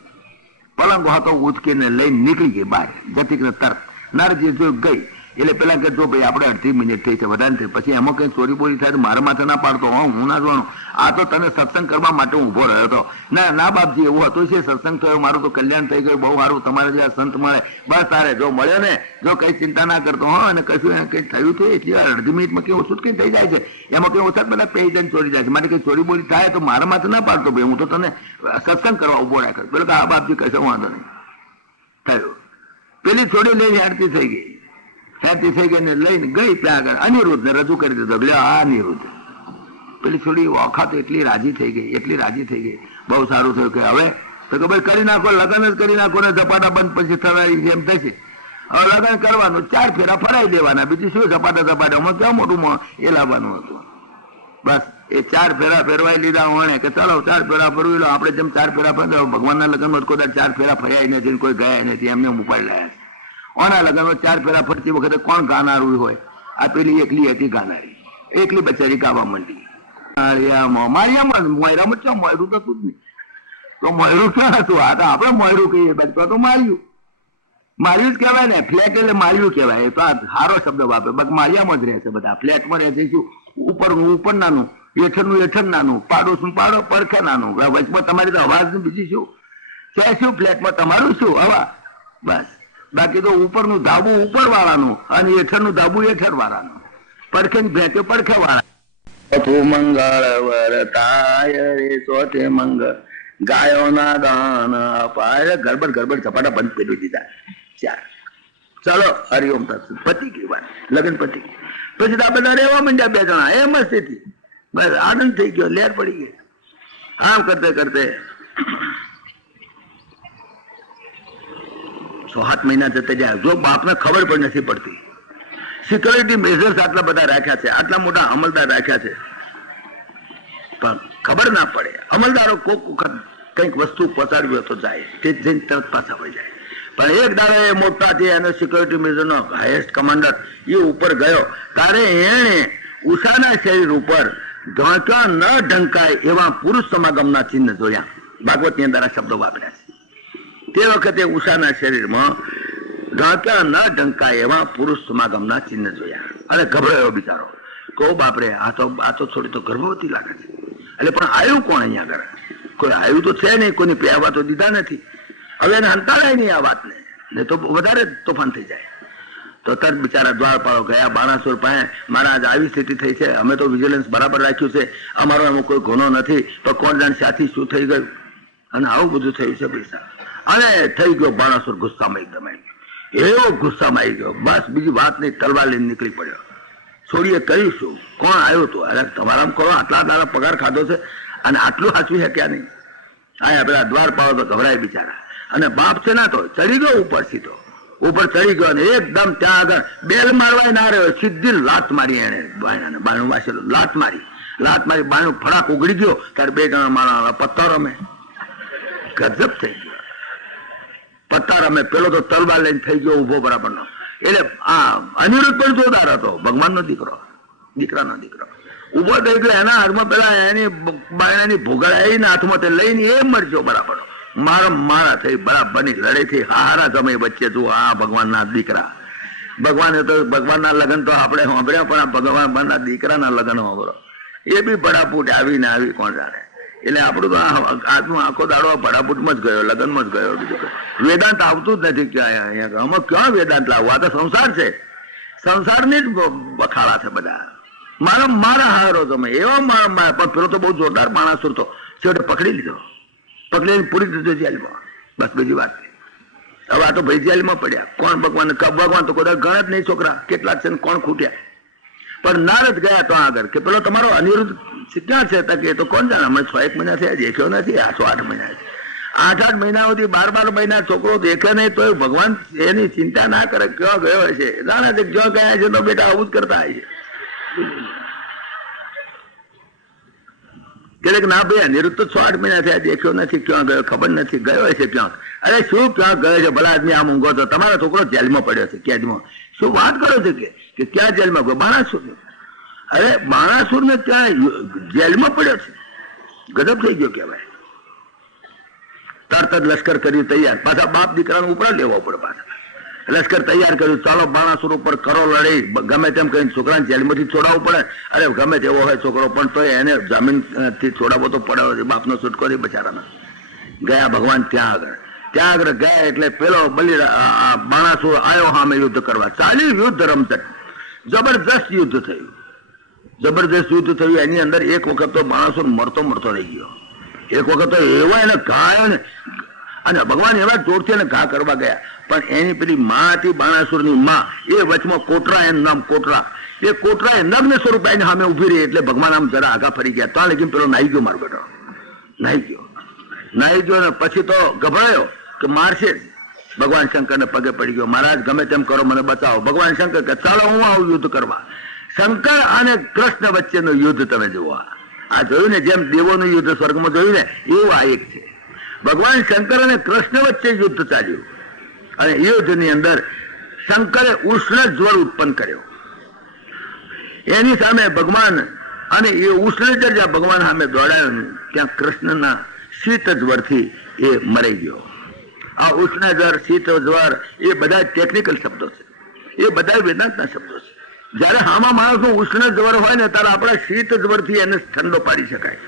પલંગ હોતો ઉચકીને લઈને નીકળી ગઈ બહાર જતી તરત. નારજી જો ગઈ એટલે પેલા કે જો ભાઈ આપણે 1/2 મિનિટ થઈ છે વધારે થઈ, પછી એમાં કઈ ચોરી બોરી થાય તો મારા માથે ના પાડતો. હું ના જોવાનું, આ તો તને સત્સંગ કરવા માટે હું ઉભો રહ્યો હતો. ના બાપજી એવું હતું છે, સત્સંગ થયો મારું તો કલ્યાણ થઈ ગયું, બહુ સારું તમારે જે સંત મળે બસ તારે જો મળ્યો ને, જો કઈ ચિંતા ના કરતો. હા અને કશું કઈ થયું છે એટલી વાર 1/2 મિનિટમાં કઈ ઓછું કઈ થઈ જાય છે, એમાં કઈ ઓછા બધા પૈ જાય ચોરી જાય છે. માટે કઈ ચોરી બોરી થાય તો મારા માથે ના પાડતો ભાઈ, હું તો તને સત્સંગ કરવા ઉભો રાખ્યો. પેલો કે હા બાપજી કશો વાંધો નહીં થયું. પેલી થોડી લઈને હેરતી થઈ ગઈ ને લઈને ગઈ ત્યાં આગળ અનિરુદ્ધ ને રજૂ કરી દીધો. આ અનિરુદ્ધ પેલી થોડી વખત એટલી રાજી થઈ ગઈ, બહુ સારું થયું કે હવે તો કે ભાઈ કરી નાખો, લગ્ન જ કરી નાખો ને ઝપાટા બંધ પછી થવાય જેમ થશે. હવે લગ્ન કરવાનું, 4 ફેરા ફરાઈ દેવાના, બીજું શું ઝપાટામાં કેવું મોટું એ લાવવાનું હતું. બસ એ 4 ફેરા ફેરવાઈ લીધા હોણે કે ચાલો 4 ફેરા ફરવી લો. આપણે જેમ 4 ફેરા ફરે ભગવાનના લગ્નમાં કોઈ 4 ફેરા ફર્યા નથી, કોઈ ગયા નથી, એમને ઉપાડી લાયા છે. ઓના લગ્નમાં 4 ફેરા ફરતી વખતે કોણ ગાનારું હોય? આ પેલી એકલી હતી ગાનારી, એકલી બચારી ગાવા માંડી. મોયરામાં ચો મોયરું તો તું જ નહીં, તો મોયરું ક્યાં હતું? આ તો આપણે મોયરું કહીએ તો માર્યું જ કહેવાય ને. ફ્લેટ એટલે માર્યું કહેવાય, તો આ સારો શબ્દ વાપરે. બાકી મારિયામાં જ રહે છે બધા. ફ્લેટમાં રહે છે શું? ઉપરનું ઉપર નાનું, હેઠળનું નાનું, પાડોશનું પાડો, પડખે નાનું, વચમાં તમારી તો અવાજ બીજી શું છે? શું ફ્લેટમાં તમારું શું અવાજ? બસ બાકી તો ઉપરનું ધાબુ ઉપર વાળાનું અને હેઠળનું ધાબુ હેઠળ વાળાનું, પડખે ભેંકે પડખે વાળા. મંગળ વરતાય રે સોથે મંગળ ગાયો ના ગાન અપાય. ગરબડ ઝપાટા બંધ કરી દીધા. 4 ચાલો હરિઓમ પતિ ગઈ વાત, લગ્ન પતિ. પછી આ બધા રહેવા માંડ્યા 2 જણા, એ મસ્તીથી બસ આનંદ થઈ ગયો, લહેર પડી ગઈ. આમ કરતે 6-7 મહિના જતા જાય. જો બાપને ખબર પણ નથી પડતી. સિક્યોરિટી મેઝર્સ આટલા બધા રાખ્યા છે, આટલા મોટા અમલદાર રાખ્યા છે, પણ ખબર ના પડે. અમલદારો કોક વખત કંઈક વસ્તુ પહોંચાડવી તો જાય, તે જઈને તરત પાછા વહી જાય. પણ એક દાડો એ મોટા છે અને સિક્યોરિટી મેઝરનો હાઈએસ્ટ કમાન્ડર એ ઉપર ગયો ત્યારે એણે ઉષાના શરીર ઉપર ઢોંચા ન ઢંકાય એવા પુરુષ સમાગમના ચિહ્ન જોયા. ભાગવતની અંદર આ શબ્દો વાપર્યા છે. તે વખતે ઉષાના શરીરમાં ઢાંક્યા ન ઢંકાય એવા પુરુષ સમાગમના ચિહ્ન જોયા અને ગભરાયો બિચારો. કહો બાપરે, આ તો થોડી તો ગર્ભવતી લાગે છે. એટલે પણ આવ્યું કોણ અહીંયા આગળ? કોઈ આવ્યું તો છે નહીં, કોઈને પહેવા તો દીધા નથી. હવે એને હંતાડાય નહીં આ વાતને, નહીં તો વધારે તોફાન થઈ જાય. તો તરત બિચારા દ્વારપાળો ગયા બાણાસુર પાસે, મહારાજ આવી સ્થિતિ થઈ છે, અમે તો વિજિલન્સ બરાબર રાખ્યું છે, અમારો એમાં કોઈ ગુનો નથી, તો કોણ જાણે સાથી શું થઈ ગયું અને આવું બધું થયું છે પૈસા. અને થઈ ગયો બાણાસુર ગુસ્સામાં એકદમ આવી ગયો, એવો ગુસ્સામાં આવી ગયો. બસ બીજી વાત નહીં, તલવાર લઈને નીકળી પડ્યો. છોડીએ કહ્યું શું? કોણ આવ્યું હતું? અરે તમારા કરો, આટલા દાડા પગાર ખાધો છે અને આટલું સાચવી શક્યા નહીં. આયા પેલા દ્વારપાળો તો ગભરાય બિચારા. અને બાપ છે ના તો ચડી ગયો ઉપર, સીધો ઉપર ચડી ગયો અને એકદમ ત્યાં આગળ બેલ મારવાય ના રહ્યો, સીધી લાત મારી. એને બાયણું વાંચેલું, લાત મારી બાયણું ફડાક ઉગડી ગયો. ત્યારે 2 જણા મારા પત્તા રમે, ગજબ થઈ ગયો. પત્તા રમે, પેલો તો તલવાર લઈને થઈ ગયો ઉભો બરાબરનો. એટલે આ અનિરુદ્ધ પણ જોરદાર હતો, ભગવાનનો દીકરાનો દીકરો ઉભો થઈ ગયો. એના હાથમાં પેલા એની બાયણાની ભૂગળાઈને હાથમાં તે લઈને એ મરજો બરાબર. મારા થઈ બરાબરની લડાઈ થઈ. હારા સમય વચ્ચે જુઓ આ ભગવાનના દીકરા. ભગવાને તો ભગવાનના લગ્ન તો આપણે સાંભળ્યા, પણ આ ભગવાનના દીકરાના લગ્ન સાંભળો, એ બી બડાપૂટ આવી કોણ જાણે. એટલે આપણું તો આજનો આખો દાડો પડાપૂટમાં જ ગયો, લગ્નમાં જ ગયો. બીજું વેદાંત આવતું જ નથી ક્યાં. અહીંયા આમાં ક્યાં વેદાંત લાવવું? આ તો સંસાર છે, સંસારની જ બખાડા છે બધા. મારા હારો તમે એવા મારા, પણ પેલો તો બહુ જોરદાર માણસ હતો, છેવટે પકડી લીધો, પકડીને પૂરી દીધો જેલમાં. બસ બીજી વાત નહીં. હવે આ તો ભાઈ જેલમાં પડ્યા. કોણ ભગવાન? ભગવાન તો કોઈ ગણ જ નહીં. છોકરા કેટલાક છે ને કોણ ખૂટ્યા. પણ નારદ ગયા તો આગળ કે પેલો તમારો અનિરુદ્ધ ક્યાં છે? કે એ તો કોણ જાણે, અમે 6-1 મહિના થયા, દેખ્યો નથી. 8 મહિના છે, 8 મહિના સુધી 12 મહિના છોકરો દેખે નહીં તો ભગવાન એની ચિંતા ના કરે ક્યાં ગયો હશે. જાણે છે ક્યાં ગયા છે તો બેટા આવું જ કરતા હોય છે કે ના ભાઈ અનિરુદ્ધ તો 6-8 મહિના થયા, દેખ્યો નથી, ક્યાં ગયો ખબર નથી, ગયો હશે ક્યાં. અરે શું ક્યાં ગયો છે? ભલા આદમી આમ ઊંઘો તો તમારો છોકરો જેલમાં પડ્યો છે, કેદમાં. શું વાત કરો છો કે ક્યાં જેલમાં ગયો? બાણાસુર. અરે બાણાસુર ને ત્યાં જેલમાં પડ્યો છે. ગજબ થઈ ગયો કહેવાય. તરત જ લશ્કર કર્યું તૈયાર. પાછા બાપ દીકરાનો ઉપર લેવો પડે. પાછા લશ્કર તૈયાર કર્યું, ચાલો બાણાસુર ઉપર કરો લડાઈ, ગમે તેમ કહીને છોકરાને જેલમાંથી છોડાવવું પડે. અરે ગમે તેવો હોય છોકરો પણ તો એને જમીન થી છોડાવવો તો પડે. બાપનો છૂટકો નહીં બચારાના. ગયા ભગવાન ત્યાં આગળ ગયા એટલે પેલો બાણાસુર આવ્યો સામે યુદ્ધ કરવા. ચાલ્યું યુદ્ધ રમઝટ, જબરદસ્ત યુદ્ધ થયું. એની અંદર એક વખત તો બાણાસુર મરતો રહી ગયો. એક વખત તો એવા એને ઘા, અને ભગવાન એવા જોરથી એને ઘા કરવા ગયા. પણ એની પેલી માં હતી બાણાસુરની માં, એ વચમાં કોટરા, એનું નામ કોટરા. એ કોટરા એ નગ્ન સ્વરૂપ એને સામે ઉભી રહી એટલે ભગવાન આમ જરા આગા ફરી ગયા. ત્યાં લગી પેલો નાહી ગયો. મારો બેટો નાહી ગયો ને પછી તો ગભરાયો કે મારશે. ભગવાન શંકરને પગે પડી ગયો, મહારાજ ગમે તેમ કરો મને બચાવો. ભગવાન શંકર કે ચાલો હું આવું યુદ્ધ કરવા. શંકર અને કૃષ્ણ વચ્ચેનું યુદ્ધ તમે જુઓ. આ જોયું ને, જેમ દેવોનું યુદ્ધ સ્વર્ગમાં જોયું ને, એવું આ એક છે. ભગવાન શંકર અને કૃષ્ણ વચ્ચે યુદ્ધ ચાલ્યું. અને યુદ્ધની અંદર શંકરે ઉષ્ણ જ્વર ઉત્પન્ન કર્યો. એની સામે ભગવાન, અને એ ઉષ્ણ જ્યાં ભગવાન સામે દોડાયો ને ત્યાં કૃષ્ણના શીત જ્વરથી એ મરી ગયો. આ ઉષ્ણ જ્વર, શીત જ્વર એ બધા ટેકનિકલ શબ્દો છે, એ બધા વેદાંતના શબ્દો છે. જયારે હામાં માણસનું ઉષ્ણ જ્વર હોય ને ત્યારે આપણા શીત જ્વરથી એને ઠંડો પાડી શકાય.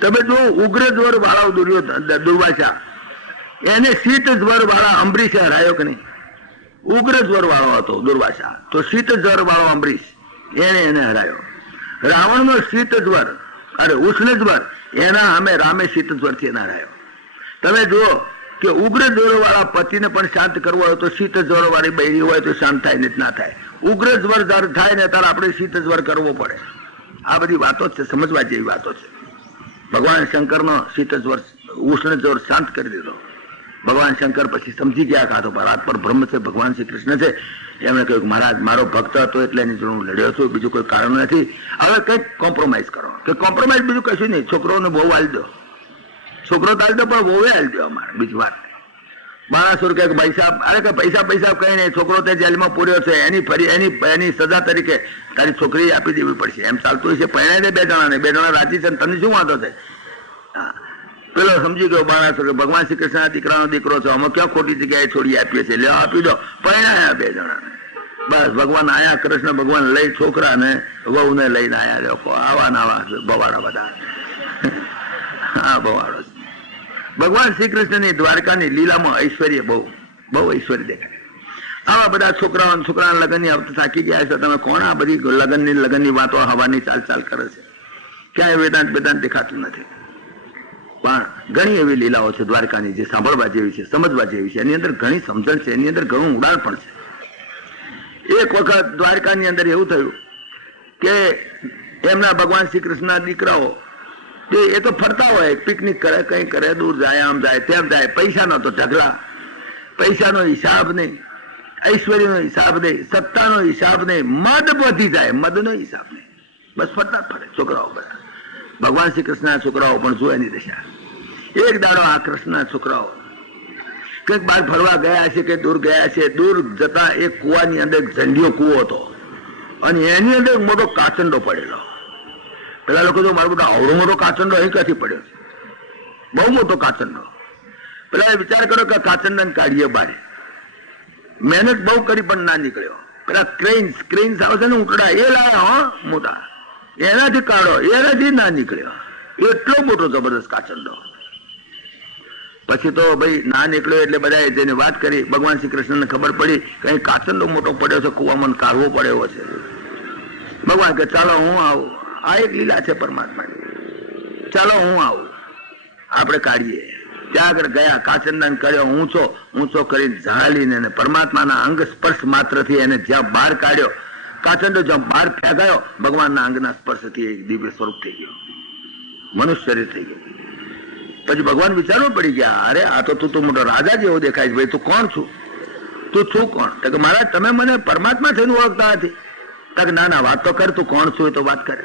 તમે જો ઉગ્ર જ્વર વાળા દુર્વાસા, એને શીત જ્વર વાળા અંબરીશ હરાયો કે નહીં? ઉગ્ર જ્વર વાળો હતો દુર્વાસા, તો શીત જ્વર વાળો અંબરીશ એને હરાયો. રાવણનો શીત જ્વર, અરે ઉષ્ણ જ્વર, એના સામે રામે શીત જ્વરથી એને હરાયો. તમે જુઓ કે ઉગ્ર જ્વર વાળા પતિને પણ શાંત કરવો હોય તો શીત જ્વર વાળી બૈરી હોય તો શાંત થાય, ને ના થાય. ઉગ્ર જ્વર જયારે થાય ને ત્યારે આપણે શીત જ્વર કરવો પડે. આ બધી વાતો છે, સમજવા જેવી વાતો છે. ભગવાન શંકરનો શીત જ્વર, ઉષ્ણ જ્વર શાંત કરી દીધો. ભગવાન શંકર પછી સમજી ગયા કે આ તો પરાત પર બ્રહ્મ છે, ભગવાન શ્રી કૃષ્ણ છે. એમણે કહ્યું મહારાજ મારો ભક્ત હતો એટલે એની જોડે હું લડ્યો છું, બીજું કોઈ કારણ નથી. હવે કંઈક કોમ્પ્રોમાઇઝ કરો. કે કોમ્પ્રોમાઇઝ બીજું કશું નહીં, છોકરોને બહુ આલી દો. છોકરો તો આલી દો પણ બહુ આલી દો. અમારે બીજી વાત બાણાસુર કે પૈસા, અરે કે પૈસા કઈ નહીં, છોકરો તે જેલમાં પૂર્યો છે, એની સજા તરીકે તારી છોકરી આપી દેવી પડશે. એમ ચાલતું છે. પહેણાઈ દે 2 જણાને, 2 જણા રાજી છે, તને શું વાંધો છે? પેલો સમજી ગયો બાણાસુર કે ભગવાન શ્રી કૃષ્ણના દીકરાનો દીકરો છે, અમે ક્યાં ખોટી જગ્યાએ છોડી આપીએ છીએ, લ્યો આપી દો. પહેણાયા 2 જણાને. બસ ભગવાન આયા, કૃષ્ણ ભગવાન લઈ છોકરાને વહુને લઈને આયા. લોકો આવા નાવા બવાડા બધા. હા બવાડો છે. ભગવાન શ્રી કૃષ્ણની દ્વારકાની લીલામાં ઐશ્વર્ય બહુ ઐશ્વર્ય દેખાય. આવા બધા છોકરાના લગ્નની હવે થાકી ગયા છે. તમે કોણ આ બધી લગ્નની વાતો હવાની ચાલ કરે છે? ક્યાંય વેદાંત દેખાતું નથી. પણ ઘણી એવી લીલાઓ છે દ્વારકાની જે સાંભળવા જેવી છે, સમજવા જેવી છે. એની અંદર ઘણી સમજણ છે, એની અંદર ઘણું ઉડાણ પણ છે. એક વખત દ્વારકાની અંદર એવું થયું કે એમના ભગવાન શ્રી કૃષ્ણના દીકરાઓ એ તો ફરતા હોય, પિકનિક કરે, કઈ કરે, દૂર જાય, આમ જાય, તેમ જાય. પૈસાનો તો ઢગલા, પૈસાનો હિસાબ નહીં, ઐશ્વર્યનો હિસાબ નહીં, સત્તાનો હિસાબ નહીં, મદ વધી જાય, મદનો હિસાબ નહીં. બસ ફરતા ફરે છોકરાઓ બધા. ભગવાન શ્રી કૃષ્ણના છોકરાઓ પણ જુએ એની દશા. એક દાડો આ કૃષ્ણના છોકરાઓ કંઈક બહાર ફરવા ગયા છે કે દૂર ગયા છે. દૂર જતા એક કુવાની અંદર ઝંડિયો કુવો હતો અને એની અંદર એક મોટો કાચંડો પડેલો. પેલા લોકો તો મારો બધા આવડો મોટો કાચંડો અહીં ક્યાંથી પડ્યો છે? બહુ મોટો કાચંડો. પેલા વિચાર કર્યો કે કાચંડાને કાઢીએ બારે. મહેનત બહુ કરી પણ ના નીકળ્યો. પેલા ક્રેન્સ આવે છે ને ઉકડા, એ લાયા હો મોટા, એનાથી કાઢો, એનાથી ના નીકળ્યો. એટલો મોટો જબરદસ્ત કાચંડો. પછી તો ભાઈ ના નીકળ્યો એટલે બધાએ જેની વાત કરી, ભગવાન શ્રી કૃષ્ણને ખબર પડી કઈ કાચંડો મોટો પડ્યો છે, કુવામાં કાઢવો પડ્યો છે. ભગવાન કે ચાલો હું આવું, આ એક લીલા છે પરમાત્માની, ચાલો હું આવું, આપણે કાઢીએ. ત્યાં આગળ ગયા, કાચંડાને કર્યો ઊંચો કરીને ઝાલીને પરમાત્માના અંગ સ્પર્શ માત્રથી એને જ્યાં બહાર કાઢ્યો, કાચંડો જ્યાં બહાર ફેંકાયો, ભગવાનના અંગના સ્પર્શથી એક દિવ્ય સ્વરૂપ થઈ ગયો, મનુષ્ય શરીર થઈ ગયું. પછી ભગવાન વિચારવા પડી ગયા, અરે આ તો તું મોટો રાજા જેવો દેખાય છે, ભાઈ તું કોણ છું, તું છું કોણ? તો કે મહારાજ તમે મને પરમાત્મા થઈને ઓળખતા નથી. તો કે ના વાત તો કર, તું કોણ છું એ તો વાત કરે.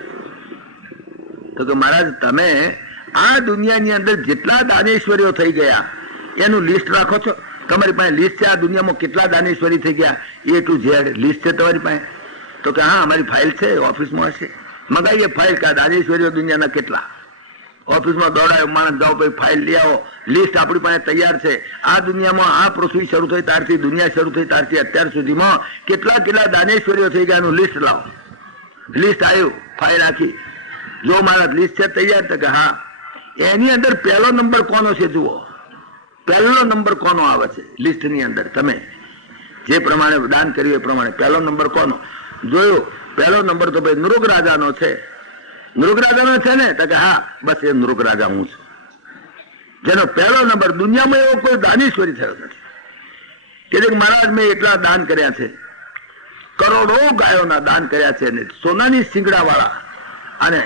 તો કે મહારાજ તમે આ દુનિયાની અંદર જેટલા દાનેશ્વરીઓ થઈ ગયા એનું લિસ્ટ રાખો છો? તમારી પાસે લિસ્ટ છે? આ દુનિયામાં કેટલા દાનેશ્વરી થઈ ગયા એ ટુ ઝેડ લિસ્ટ છે તમારી પાસે? તો કે હા અમારી ફાઇલ છે, ઓફિસમાં હશે, મંગાવીએ ફાઇલ. કા દાનેશ્વરીઓ દુનિયાના કેટલા? ઓફિસમાં દોડાયો માણસ, જાઓ ભાઈ ફાઇલ લઈ આવો, લિસ્ટ આપણી પાસે તૈયાર છે. આ દુનિયામાં આ પૃથ્વી શરૂ થઈ ત્યારથી, દુનિયા શરૂ થઈ ત્યારથી અત્યાર સુધીમાં કેટલા દાનેશ્વરીઓ થઈ ગયા એનું લિસ્ટ લાવો. લિસ્ટ આવ્યું, ફાઇલ આખી, જો મારા લિસ્ટ છે તૈયાર? તો કે હા. એની અંદર પહેલો નંબર કોનો છે જુઓ, પહેલો નંબર કોનો આવે છે લિસ્ટની અંદર? તમે જે પ્રમાણે દાન કર્યું એ પ્રમાણે પહેલો નંબર કોનો જોયો? પહેલો નંબર તો ભાઈ નૃગ રાજાનો છે. નૃગ રાજાનો છે ને? તો કે હા, બસ એ નૃગ રાજા હું છું, જેનો પહેલો નંબર. દુનિયામાં એવો કોઈ દાનેશ્વરી થયો નથી કે મહારાજ મેં એટલા દાન કર્યા છે, કરોડો ગાયોના દાન કર્યા છે, અને સોનાની શિંગડા વાળા અને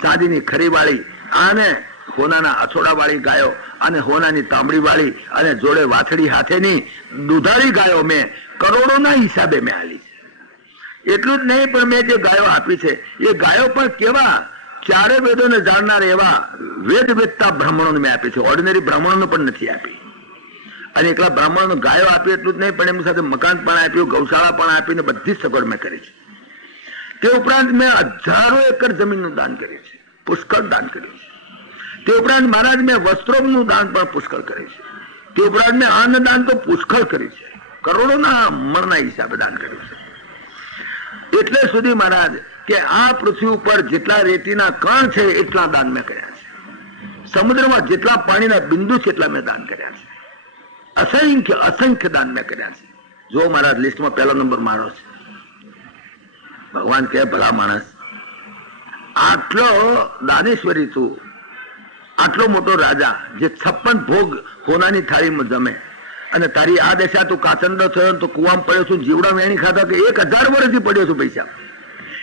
ચાંદીની ખરી વાળી અને હોનાના અછોડા વાળી ગાયો અને હોનાની તાંબડી વાળી અને જોડે વાછડી હાથેની દુધાળી ગાયો મેં કરોડોના હિસાબે મેં આલી છે. એટલું જ નહીં, પણ મેં જે ગાયો આપી છે એ ગાયો પણ કેવા ચારે વેદોને જાણનાર એવા વેદ વેદતા બ્રાહ્મણોને મેં આપી છે, ઓર્ડિનરી બ્રાહ્મણોને પણ નથી આપી. અને એકલા બ્રાહ્મણોને ગાયો આપી એટલું જ નહીં, પણ એમની સાથે મકાન પણ આપ્યું, ગૌશાળા પણ આપીને બધી જ સગવડ મેં કરી છે. તે ઉપરાંત મેં હજારો એકર જમીનનું દાન કર્યું છે, પુષ્કળ દાન કર્યું છે. તે ઉપરાંત મહારાજ મેં વસ્ત્રોનું દાન પણ પુષ્કળ કર્યું છે. તે ઉપરાંત મેં અન્ન દાન તો પુષ્કળ કર્યું છે, કરોડોના મણના હિસાબે દાન કર્યું છે. એટલે સુધી મહારાજ કે આ પૃથ્વી ઉપર જેટલા રેતીના કણ છે એટલા દાન મેં કર્યા છે, સમુદ્રમાં જેટલા પાણીના બિંદુ છે એટલા મેં દાન કર્યા છે, અસંખ્ય દાન મેં કર્યા છે. જો મહારાજ લિસ્ટમાં પહેલો નંબર મારો છે. ભગવાન કહે ભલા માણસ, આટલો દાનેશ્વરી તું, આટલો મોટો રાજા જે 56 ભોગ હોનાની થાળીમાં જમે, અને તારી આ દશા તું કાચંડો થયો તો કુવામાં પડ્યો છું, જીવડા વેણી ખાધા કે 1000 વર્ષથી પડ્યો છું પૈસા,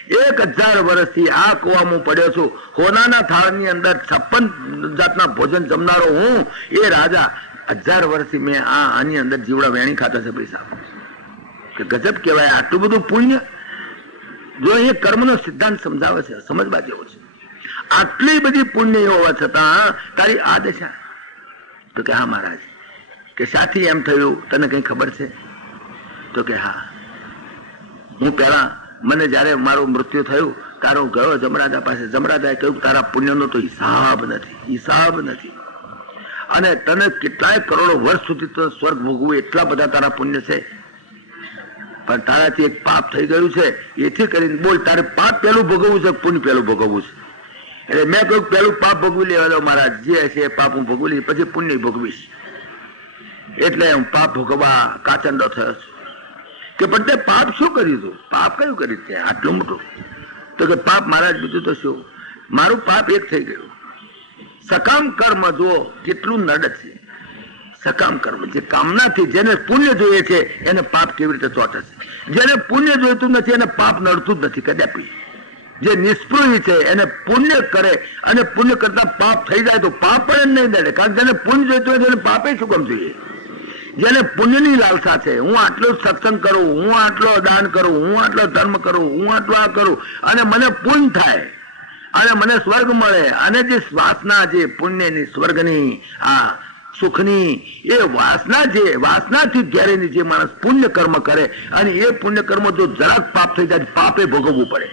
1000 વર્ષથી આ કુવામાં પડ્યો છું. હોનાના થાળની અંદર 56 જાતના ભોજન જમનારો હું, એ રાજા 1000 વર્ષથી મેં આની અંદર જીવડા વેણી ખાતા છે પૈસા. કે ગજબ કહેવાય, આટલું બધું પુણ્ય. જો એ કર્મનો સિદ્ધાંત સમજાવે છે, સમજવા જેવો છે. આટલી બધી પુણ્ય હોવા છતાં તારી આ દશા? તો કે હા મહારાજ. કે સાથી એમ થયું તને કઈ ખબર છે? તો કે હા, હું પહેલા મને જયારે મારું મૃત્યુ થયું ત્યારે હું ગયો જમરાજા પાસે. જમરાજાએ કહ્યું તારા પુણ્યનો તો હિસાબ નથી, અને તને કેટલાય કરોડો વર્ષ સુધી તો સ્વર્ગ ભોગવું એટલા બધા તારા પુણ્ય છે, પણ તારાથી એક પાપ થઈ ગયું છે, એથી કરીને બોલ તારે પાપ પેલું ભોગવવું છે, પુણ્ય પેલું ભોગવવું છે? એટલે મેં કહ્યું પેલું પાપ ભોગવી લેવા દો મહારાજ, જે હશે એ પાપ હું ભોગવી લઈશ, પછી પુણ્ય ભોગવીશ. એટલે હું પાપ ભોગવવા કાચંડો થયો છું. કે પણ તે પાપ શું કર્યું તું? પાપ કયું કર્યું છે આટલું મોટું? તો કે પાપ મહારાજ બીજું તો શું, મારું પાપ એક થઈ ગયું. સકામ કર્મ જુઓ કેટલું નડ છે. સકામ કર્મ જે કામનાથી જેને પુણ્ય જોઈએ છે એને પાપ કેવી રીતે ચોટે છે? જેને પુણ્ય જોઈતું નથી એને પાપ નડતું જ નથી કદાપી. જે નિષ્પૃહી છે એને પુણ્ય કરે અને પુણ્ય કરતા પાપ થઈ જાય તો પાપ પણ નહીં નડે, કારણ કે જેને પુણ્ય જોઈતું હોય એને પાપે શું કામ જોઈએ? જેને પુણ્યની લાલસા છે, હું આટલો સત્સંગ કરું, હું આટલો દાન કરું, હું આટલો ધર્મ કરું, હું આટલો આ કરું અને મને પુણ્ય થાય અને મને સ્વર્ગ મળે, અને જે વાસના, જે પુણ્યની સ્વર્ગની આ સુખની એ વાસનાથી ઘેરેની જે માણસ પુણ્ય કર્મ કરે અને એ પુણ્ય કર્મ જો જરાક પાપ થઈ જાય પાપે ભોગવવું પડે.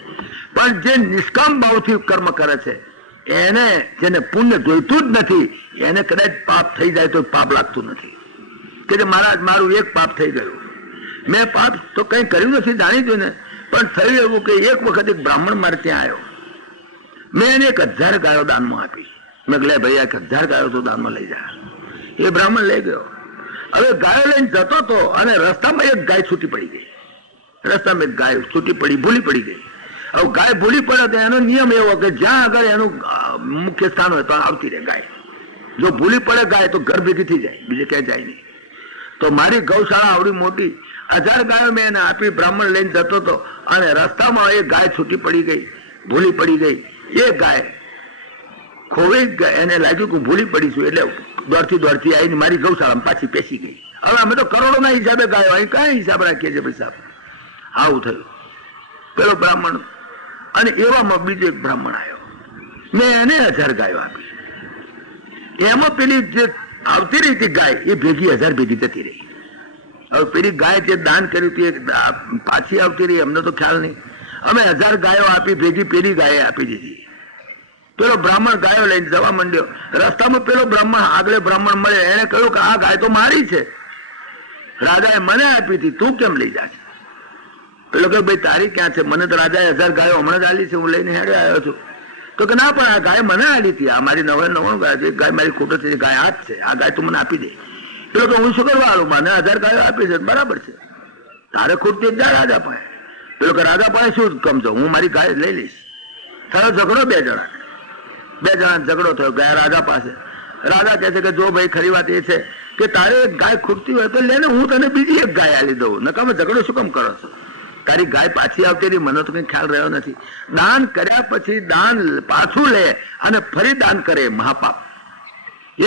પણ જે નિષ્કામ ભાવથી કર્મ કરે છે એને, જેને પુણ્ય જોઈતું જ નથી, એને કદાચ પાપ થઈ જાય તો પાપ લાગતું નથી. કે મહારાજ મારું એક પાપ થઈ ગયું, મેં પાપ તો કઈ કર્યું નથી જાણી જોઈને, પણ થયું એવું કે એક વખત એક બ્રાહ્મણ મારે ત્યાં આવ્યો મેં એને 1000 ગાયો દાનમાં આપી. મેં લે ભાઈ 1000 ગાયો તો દાનમાં લઈ જા. એ બ્રાહ્મણ લઈ ગયો. હવે ગાયો લઈને જતો હતો અને રસ્તામાં એક ગાય છૂટી પડી ગઈ. રસ્તામાં એક ગાય છૂટી પડી, ભૂલી પડી ગઈ. હવે ગાય ભૂલી પડે તો એનો નિયમ એવો કે જ્યાં આગળ એનું મુખ્ય સ્થાન હોય તો આવતી રહે ગાય. જો ભૂલી પડે ગાય તો ઘર ભેગી થઈ જાય, બીજે ક્યાંય જાય નહીં. તો મારી ગૌશાળા આવડી મોટી, 1000 ગાયો મેં એને આપી. બ્રાહ્મણ લઈને જતો હતો અને રસ્તામાં એ ગાય છૂટી પડી ગઈ, ભૂલી પડી ગઈ. એ ગાય ખોવાઈ ગઈ, એને લાગ્યું કે ભૂલી પડીશું એટલે દોડતી આવીને મારી ગૌશાળામાં પાછી પેસી ગઈ. હવે અમે તો કરોડોના હિસાબે ગાયો, અહીં કઈ હિસાબ રાખીએ છીએ સાહેબ? આવું થયું પેલો બ્રાહ્મણ. અને એવામાં બીજો એક બ્રાહ્મણ આવ્યો, મેં એને 1000 ગાયો આપી. એમાં પેલી જે આવતી રહી હતી ગાય એ ભેગી 1000 ભેગી જતી રહી. હવે પેલી ગાય જે દાન કર્યું હતું એ પાછી આવતી રહી, અમને તો ખ્યાલ નહીં. અમે 1000 ગાયો આપી ભેગી, પેલી ગાયે આપી દીધી. પેલો બ્રાહ્મણ ગાયો લઈને જવા માંડ્યો. રસ્તામાં પેલો બ્રાહ્મણ આગળ બ્રાહ્મણ મળે, એને કહ્યું કે આ ગાય તો મારી છે, રાજાએ મને આપી હતી, તું કેમ લઈ જા છે? પેલો કે ભાઈ તારી ક્યાં છે? મને તો રાજાએ 1000 ગાયો હમણાં જ આલી છે, હું લઈને હેડે આવ્યો છું. તો કે ના, પણ આ ગાય મને આલી હતી, આ મારી 99 ગાય છે, ગાય મારી ખોટો છે, ગાય આ જ છે, આ ગાય તું મને આપી દે. પેલો તો હું શું કરવા આવું? મને 1000 ગાયો આપી છે, બરાબર છે, તારે ખોટતી જા રાજા પાસે. પેલો કે રાજા પાસે શું કમજો, હું મારી ગાય લઈ લઈશ. થયો ઝઘડો બે જણા ઝઘડો થયો. ગયા રાજા પાસે. રાજા કહે છે કે જો ભાઈ ખરી વાત એ છે કે તારે એક ગાય ખૂટતી હોય તો લેને, હું તને બીજી એક ગાય આલી દઉં. નકામે ઝઘડો શું કામ કરો છો? તારી ગાય પાછી આવતી રહી, મને તો કઈ ખ્યાલ રહ્યો નથી. દાન કર્યા પછી દાન પાછું લે અને ફરી દાન કરે મહાપાપ.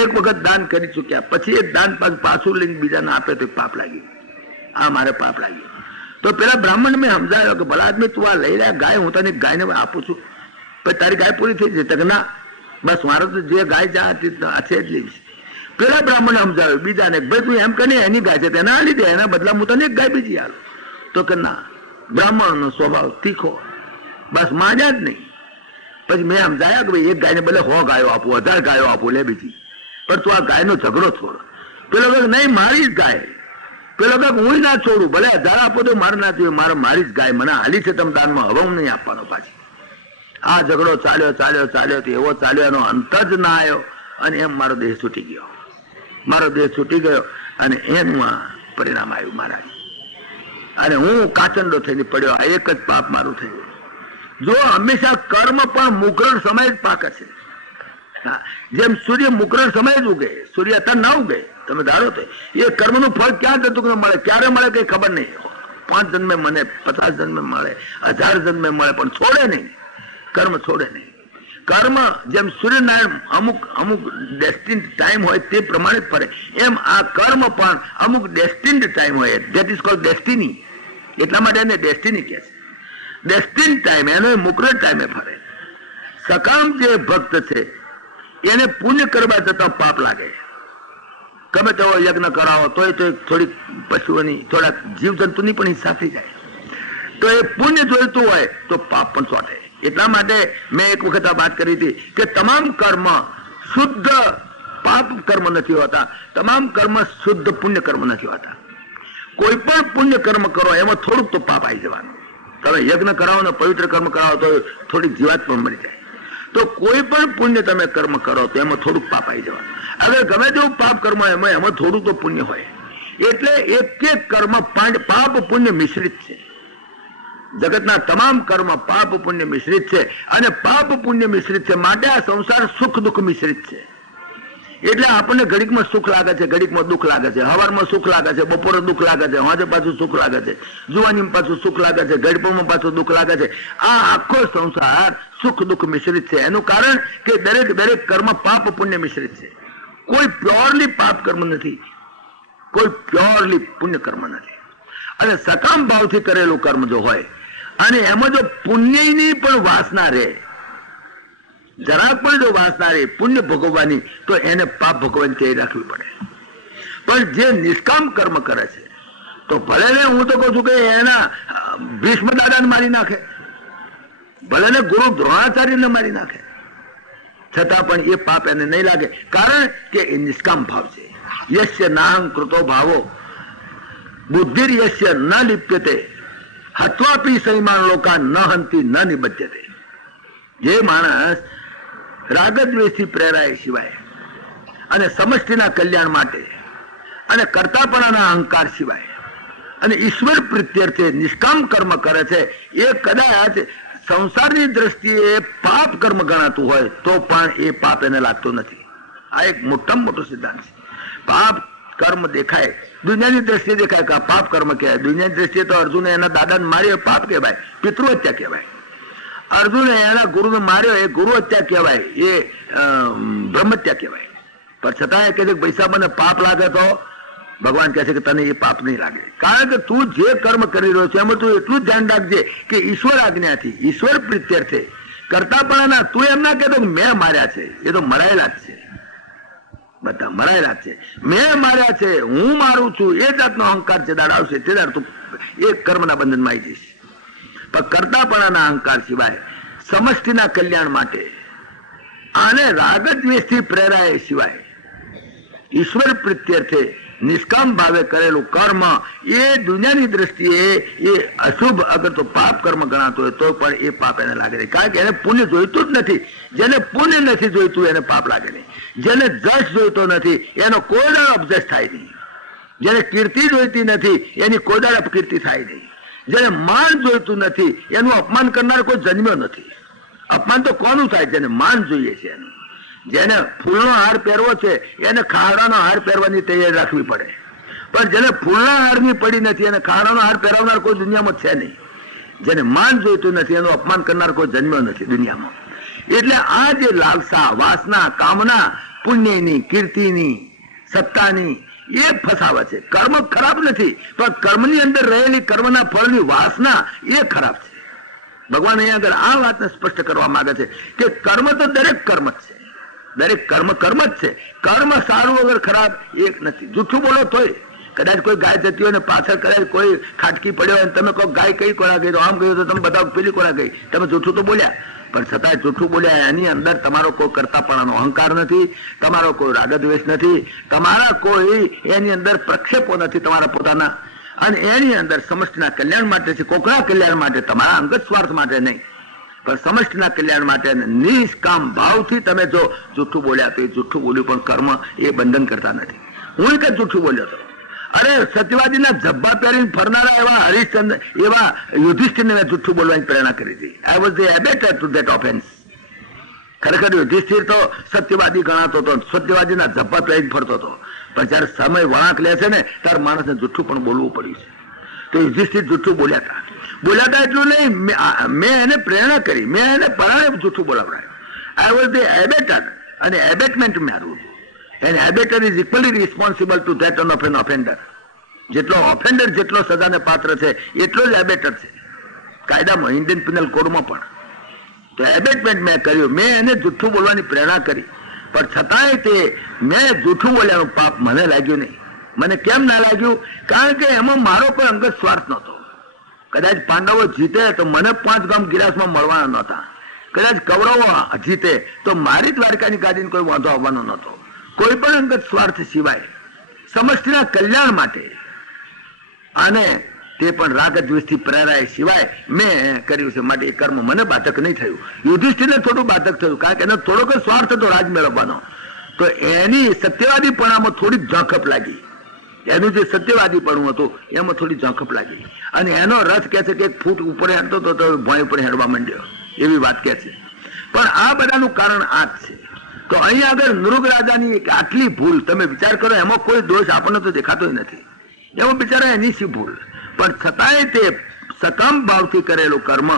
એક વખત દાન કરી ચુક્યા પછી એક દાન પાછું લઈને બીજાને આપે તો પાપ લાગ્યું. આ મારે પાપ લાગ્યું. તો પેલા બ્રાહ્મણ મેં સમજાયો કે ભલા આદમી તું આ લઈ રહ્યા ગાય, હું તને ગાયને આપું છું, પછી તારી ગાય પૂરી થઈ જશે. તક ના, બસ મારો તો જે ગાય છે જ લઈશ. પેલા બ્રાહ્મણે સમજાવ્યું બીજાને, ભાઈ તું એમ કરીને એની ગાય છે તેને આ લીધે, એના બદલા હું તને એક ગાય બીજી આલું. તો કે ના, બ્રાહ્મણનો સ્વભાવ તીખો, બસ માન્યા જ નહીં. પછી મેં સમજાયા કે ભાઈ એક ગાયને બદલે 100 ગાયો આપું, 1000 ગાયો આપું, લે બીજી, પણ તું આ ગાયનો ઝઘડો છોડ. પેલો કહે નહીં, મારી જ ગાય. પેલો કહે હું ના છોડું, ભલે 1000 આપો તો મારે ના જોઈએ, મારી જ ગાય મને હાલી છે તમે દાનમાં, હવે હું નહીં આપવાનો પાછી. આ ઝઘડો ચાલ્યો તો એવો ચાલ્યો, એનો અંત જ ના આવ્યો. અને એમ મારો દેહ છૂટી ગયો અને એનું પરિણામ આવ્યું મહારાજ. અને હું કાચંડો થઈને પડ્યો. આ એક જ પાપ મારું થયું. જો હંમેશા કર્મ પણ મુકરણ સમય જ પાકે છે. જેમ સૂર્ય મુકરણ સમય જ ઉગે, સૂર્ય અત્યારે ના ઉગે, તમે ધારો તો એ કર્મનું ફળ ક્યાં જતું મળે, ક્યારે મળે કઈ ખબર નહીં. 5 જન્મે મળે, 50 જન્મે મળે, 1000 જન્મે મળે, પણ છોડે નહીં, કર્મ છોડે નહીં. કર્મ જેમ સૂર્યનારાયણ અમુક ડેસ્ટિન્ડ ટાઈમ હોય તે પ્રમાણે જ ફરે, એમ આ કર્મ પણ અમુક ડેસ્ટિન્ડ ટાઈમ હોય. That is called destiny. એટલા માટે એને ડેસ્ટિની કહે છે. ડેસ્ટિન્ડ ટાઈમ એનો મુકરણ ટાઈમે ફરે. સકામ જે ભક્ત છે એને પુણ્ય કરવા જતા પાપ લાગે. ગમે તેવો યજ્ઞ કરાવો તોય થોડીક પશુઓની, થોડાક જીવજંતુની પણ હિંસા થઈ જાય. તો એ પુણ્ય જોઈતું હોય તો પાપ પણ ચોટે. એટલા માટે મેં એક વખત આ વાત કરી હતી કે તમામ કર્મ શુદ્ધ પાપ કર્મ નથી હોતા, તમામ કર્મ શુદ્ધ પુણ્ય કર્મ નથી હોતા. કોઈ પણ પુણ્ય કર્મ કરો એમાં થોડુંક તો પાપ આવી જવાનું. તમે યજ્ઞ કરાવો ને પવિત્ર કર્મ કરાવો તો થોડીક જીવાત પણ મળી જાય. તો કોઈ પણ પુણ્ય તમે કર્મ કરો તો એમાં થોડુંક પાપ આવી જવાનું. અગર ગમે તેવું પાપ કર્મ એમાં થોડું તો પુણ્ય હોય. એટલે એક કર્મ પાપ પુણ્ય મિશ્રિત છે. જગતના તમામ કર્મ પાપ પુણ્ય મિશ્રિત છે. અને પાપ પુણ્ય મિશ્રિત છે માટે આ સંસાર સુખ દુઃખ મિશ્રિત છે. એટલે આપણને ઘડીકમાં સુખ લાગે છે, ઘડીકમાં દુઃખ લાગે છે. સવારમાં સુખ લાગે છે, બપોરે દુઃખ લાગે છે, સાંજે પાછું સુખ લાગે છે, જુવાનીમાં પાછું સુખ લાગે છે, ગડપણમાં પાછું દુઃખ લાગે છે. આ આખો સંસાર સુખ દુઃખ મિશ્રિત છે. એનું કારણ કે દરેક કર્મ પાપ પુણ્ય મિશ્રિત છે. કોઈ પ્યોરલી પાપ કર્મ નથી, કોઈ પ્યોરલી પુણ્ય કર્મ નથી. અને સકામ ભાવથી કરેલું કર્મ જો હોય અને એમાં જો પુણ્યની પણ વાસના રહે, જરાક પણ જો વાસના રહે પુણ્ય ભોગવવાની, તો એને પાપ ભોગવવાની તૈયારી રાખવી પડે. પણ જે નિષ્કામ કર્મ કરે છે તો ભલે ને, હું તો કહું છું કે એના ભીષ્મ દાદાને મારી નાખે, ભલે ને ગુરુ દ્રોણાચાર્યને મારી નાખે, છતાં પણ એ પાપ એને નહીં લાગે. કારણ કે એ નિષ્કામ ભાવ છે. યસ્ય નાહં કૃતો ભાવો બુદ્ધિર યસ્ય ન લિપ્યતે હત્વાપી સૈમાન લોકા ન હંતિ ન નિબધ્યતે. જે માણસ રાગદ્વેષથી પ્રેરાય સિવાય અને સમષ્ટિના કલ્યાણ માટે અને કરતાપણાના અહંકાર સિવાય અને ઈશ્વર પ્રીત્યર્થે નિષ્કામ કર્મ કરે છે, એ કદાચ સંસારની દ્રષ્ટિએ પાપ કર્મ ગણાતું હોય તો પણ એ પાપ એને લાગતું નથી. આ એક મોટામાં મોટો સિદ્ધાંત છે. પાપ કર્મ દેખાય, દુનિયાની દ્રષ્ટિએ દેખાય કે પાપ કર્મ કહેવાય. દુનિયાની દ્રષ્ટિએ તો અર્જુને એના દાદાને માર્યો પાપ કહેવાય, પિતૃહત્યા કહેવાય. અર્જુને એના ગુરુને માર્યો એ ગુરુ હત્યા કહેવાય, એ બ્રહ્મહત્યા કહેવાય. પણ છતાં એ કહે છે પૈસા મને પાપ લાગે તો ભગવાન કહે છે કે તને એ પાપ નહીં લાગે, કારણ કે તું જે કર્મ કરી રહ્યો છે એમાં તું એટલું જ ધ્યાન રાખજે કે ઈશ્વર આજ્ઞાથી, ઈશ્વર પ્રીત્યર્થે કરતાપણાના. તું એમ ના કહેતો મેં માર્યા છે, એ તો મરાયેલા જ છે, બધા મરાયેલા છે. મેં માર્યા છે, હું મારું છું, એ જાતનો અહંકાર જે દાડ આવશે તે દાડ તું એ કર્મના બંધનમાં આવી જઈશ. પણ કરતાપણાના અહંકાર સિવાય સમષ્ટિના કલ્યાણ માટે આને રાગદ્વેષથી પ્રેરાય સિવાય ઈશ્વર પ્રીત્યર્થે નિષ્કામ ભાવે કરેલું કર્મ એ દુનિયાની દ્રષ્ટિએ એ અશુભ, અગર તો પાપ કર્મ ગણાતો હોય તો પણ એ પાપ એને લાગે નહીં, કારણ કે એને પુણ્ય જોઈતું જ નથી. જેને પુણ્ય નથી જોઈતું એને પાપ લાગે નહીં. જેને જશ જોઈતો નથી એનો કોઈ દાડો અપજશ થાય નહીં. જેને કીર્તિ જોઈતી નથી એની કોઈ દાડો અપકીર્તિ થાય નહીં. જેને માન જોઈતું નથી એનું અપમાન કરનાર કોઈ જન્મ્યો નથી. અપમાન તો કોનું થાય? જેને માન જોઈએ છે એનું. જેને ફૂલનો હાર પહેરવો છે એને ખાડાનો હાર પહેરવાની તૈયારી રાખવી પડે, પણ જેને ફૂલના હારની પડી નથી એને ખાડાનો હાર પહેરાવનાર કોઈ દુનિયામાં છે નહીં. જેને માન જોઈતું નથી એનું અપમાન કરનાર કોઈ જન્મ્યો નથી દુનિયામાં. એટલે આ જે લાલસા, વાસના, કામના પુણ્યની, કીર્તિની, સત્તાની એ ફસાવે છે. કર્મ ખરાબ નથી, પણ કર્મની અંદર રહેલી કર્મના ફળની વાસના એ ખરાબ છે. ભગવાન અહીંયા આગળ આ વાતને સ્પષ્ટ કરવા માંગે છે કે કર્મ તો દરેક કર્મ જ છે, દરેક કર્મ કર્મ જ છે. કર્મ સારું વગર ખરાબ એક નથી. જૂઠું બોલો તોય કદાચ કોઈ ગાય જતી હોય ને પાછળ કદાચ કોઈ ખાટકી પડ્યો હોય તમે કહો ગાય કઈ કોળા ગઈ, તો આમ કહ્યું તો તમે બધા પેલી કોળા ગઈ, તમે જૂઠું તો બોલ્યા. પણ છતાં જૂઠું બોલ્યા એની અંદર તમારો કોઈ કરતાપણાનો અહંકાર નથી, તમારો કોઈ રાગદ્વેષ નથી, તમારા કોઈ એની અંદર પ્રક્ષેપો નથી તમારા પોતાના, અને એની અંદર સમષ્ટિના કલ્યાણ માટે છે, કોકના કલ્યાણ માટે, તમારા અંગત સ્વાર્થ માટે નહીં, પણ સમષ્ટિના કલ્યાણ માટે નિષ્કામ ભાવથી તમે જો જૂઠું બોલ્યા તો એ જૂઠું બોલ્યું પણ કર્મ એ બંધન કરતા નથી. હું કે જૂઠું બોલ્યો હતો, અરે સત્યવાદીના જબ્બા પહેરીને ફરનારા એવા હરિશ્ચંદ્ર, એવા યુધિષ્ઠિરને મેં જૂઠું બોલવાની પ્રેરણા કરી હતી. I was the abettor to that offence. ખરેખર યુધિષ્ઠિર તો સત્યવાદી ગણાતો હતો, સત્યવાદીના જબ્બા પહેરીને ફરતો હતો, પણ જયારે સમય વળાંક લે છે ને ત્યારે માણસને જૂઠું પણ બોલવું પડ્યું છે. તો યુધિષ્ઠિર જૂઠું બોલ્યા હતા એટલું નહીં, મેં એને પ્રેરણા કરી, મેં એને પરાણે જૂઠું બોલાવડાયું. આઈ વોઝ ધ એબેટર, અને એબેટમેન્ટ મારું. And abator is equally responsible to that of an offender. જેટલો ઓફેન્ડર જેટલો સજાને પાત્ર છે એટલો જ એબેટર છે કાયદામાં, ઇન્ડિયન પિનલ કોડમાં પણ. તો એબેટમેન્ટ મેં કર્યું, મેં એને જૂઠું બોલવાની પ્રેરણા કરી, પણ છતાંય તે મેં જૂઠું બોલ્યાનું પાપ મને લાગ્યું નહીં. મને કેમ ના લાગ્યું? કારણ કે એમાં મારો કોઈ અંગત સ્વાર્થ નહોતો. કદાચ પાંડવો જીતે તો મને 5 ગામ ગિરાસમાં મળવાના નહોતા. કદાચ કૌરવો જીતે તો મારી દ્વારકાની ગાદીને કોઈ વાંધો આવવાનો નહોતો. કોઈ પણ અંગત સ્વાર્થ સિવાય સમષ્ટિના કલ્યાણ માટે અને તે પણ રાગદ્વેષથી પ્રેરાય સિવાય મેં કર્યું છે, માટે એ કર્મ મને બાધક નહીં થયું. યુધિષ્ઠિરને થોડું બાધક થયું, કારણ કે એનો થોડોક સ્વાર્થ હતો રાજ મેળવવાનો, તો એની સત્યવાદીપણામાં થોડી ઝાંખપ લાગી. એનું જે સત્યવાદીપણું હતું એમાં થોડી ઝાંખપ લાગી, અને એનો રથ કહે છે કે 1 ફૂટ ઉપર હેડતો હતો તો ભોંય ઉપર હેડવા માંડ્યો, એવી વાત કહે છે. પણ આ બધાનું કારણ આ જ છે. તો અહીંયા આગળ નૃગ રાજાની એક આટલી ભૂલ, તમે વિચાર કરો, એમાં કોઈ દોષ આપણને તો દેખાતો નથી, એમાં બિચારા એની શી ભૂલ, પણ છતાંય તે સકામ ભાવથી કરેલું કર્મ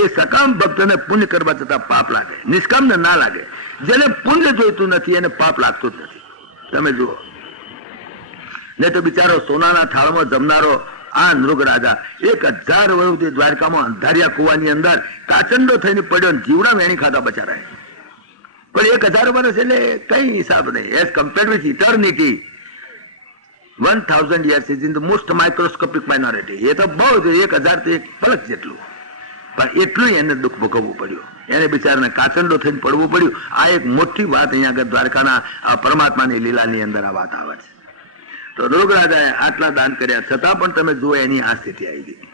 એ સકામ ભક્તને પુણ્ય કરવા છતાં પાપ લાગે, નિષ્કામને ના લાગે. જેને પુણ્ય જોઈતું નથી એને પાપ લાગતું જ નથી. તમે જુઓ, નહીં તો બિચારો સોનાના થાળમાં જમનારો આ નૃગ રાજા 1000 વર્ષ સુધી દ્વારકામાં અંધારિયા કુવાની અંદર કાચંડો થઈને પડ્યો, જીવડા વેણી ખાતા બચારાય. પણ 1000 વર્ષ એટલે કઈ હિસાબ નહીં, as compared with eternity 1000 years is in the most microscopic minority. એ તો બહુ જ, 1000 તો એક પલક જેટલું, પણ એટલું એને દુઃખ ભોગવવું પડ્યું, એને બિચારાને કાચંડો થઈને પડવું પડ્યું. આ એક મોટી વાત અહીંયા આગળ દ્વારકાના પરમાત્માની લીલાની અંદર આ વાત આવે છે. તો નૃગ રાજાએ આટલા દાન કર્યા છતાં પણ તમે જુઓ એની આ સ્થિતિ આવી ગઈ.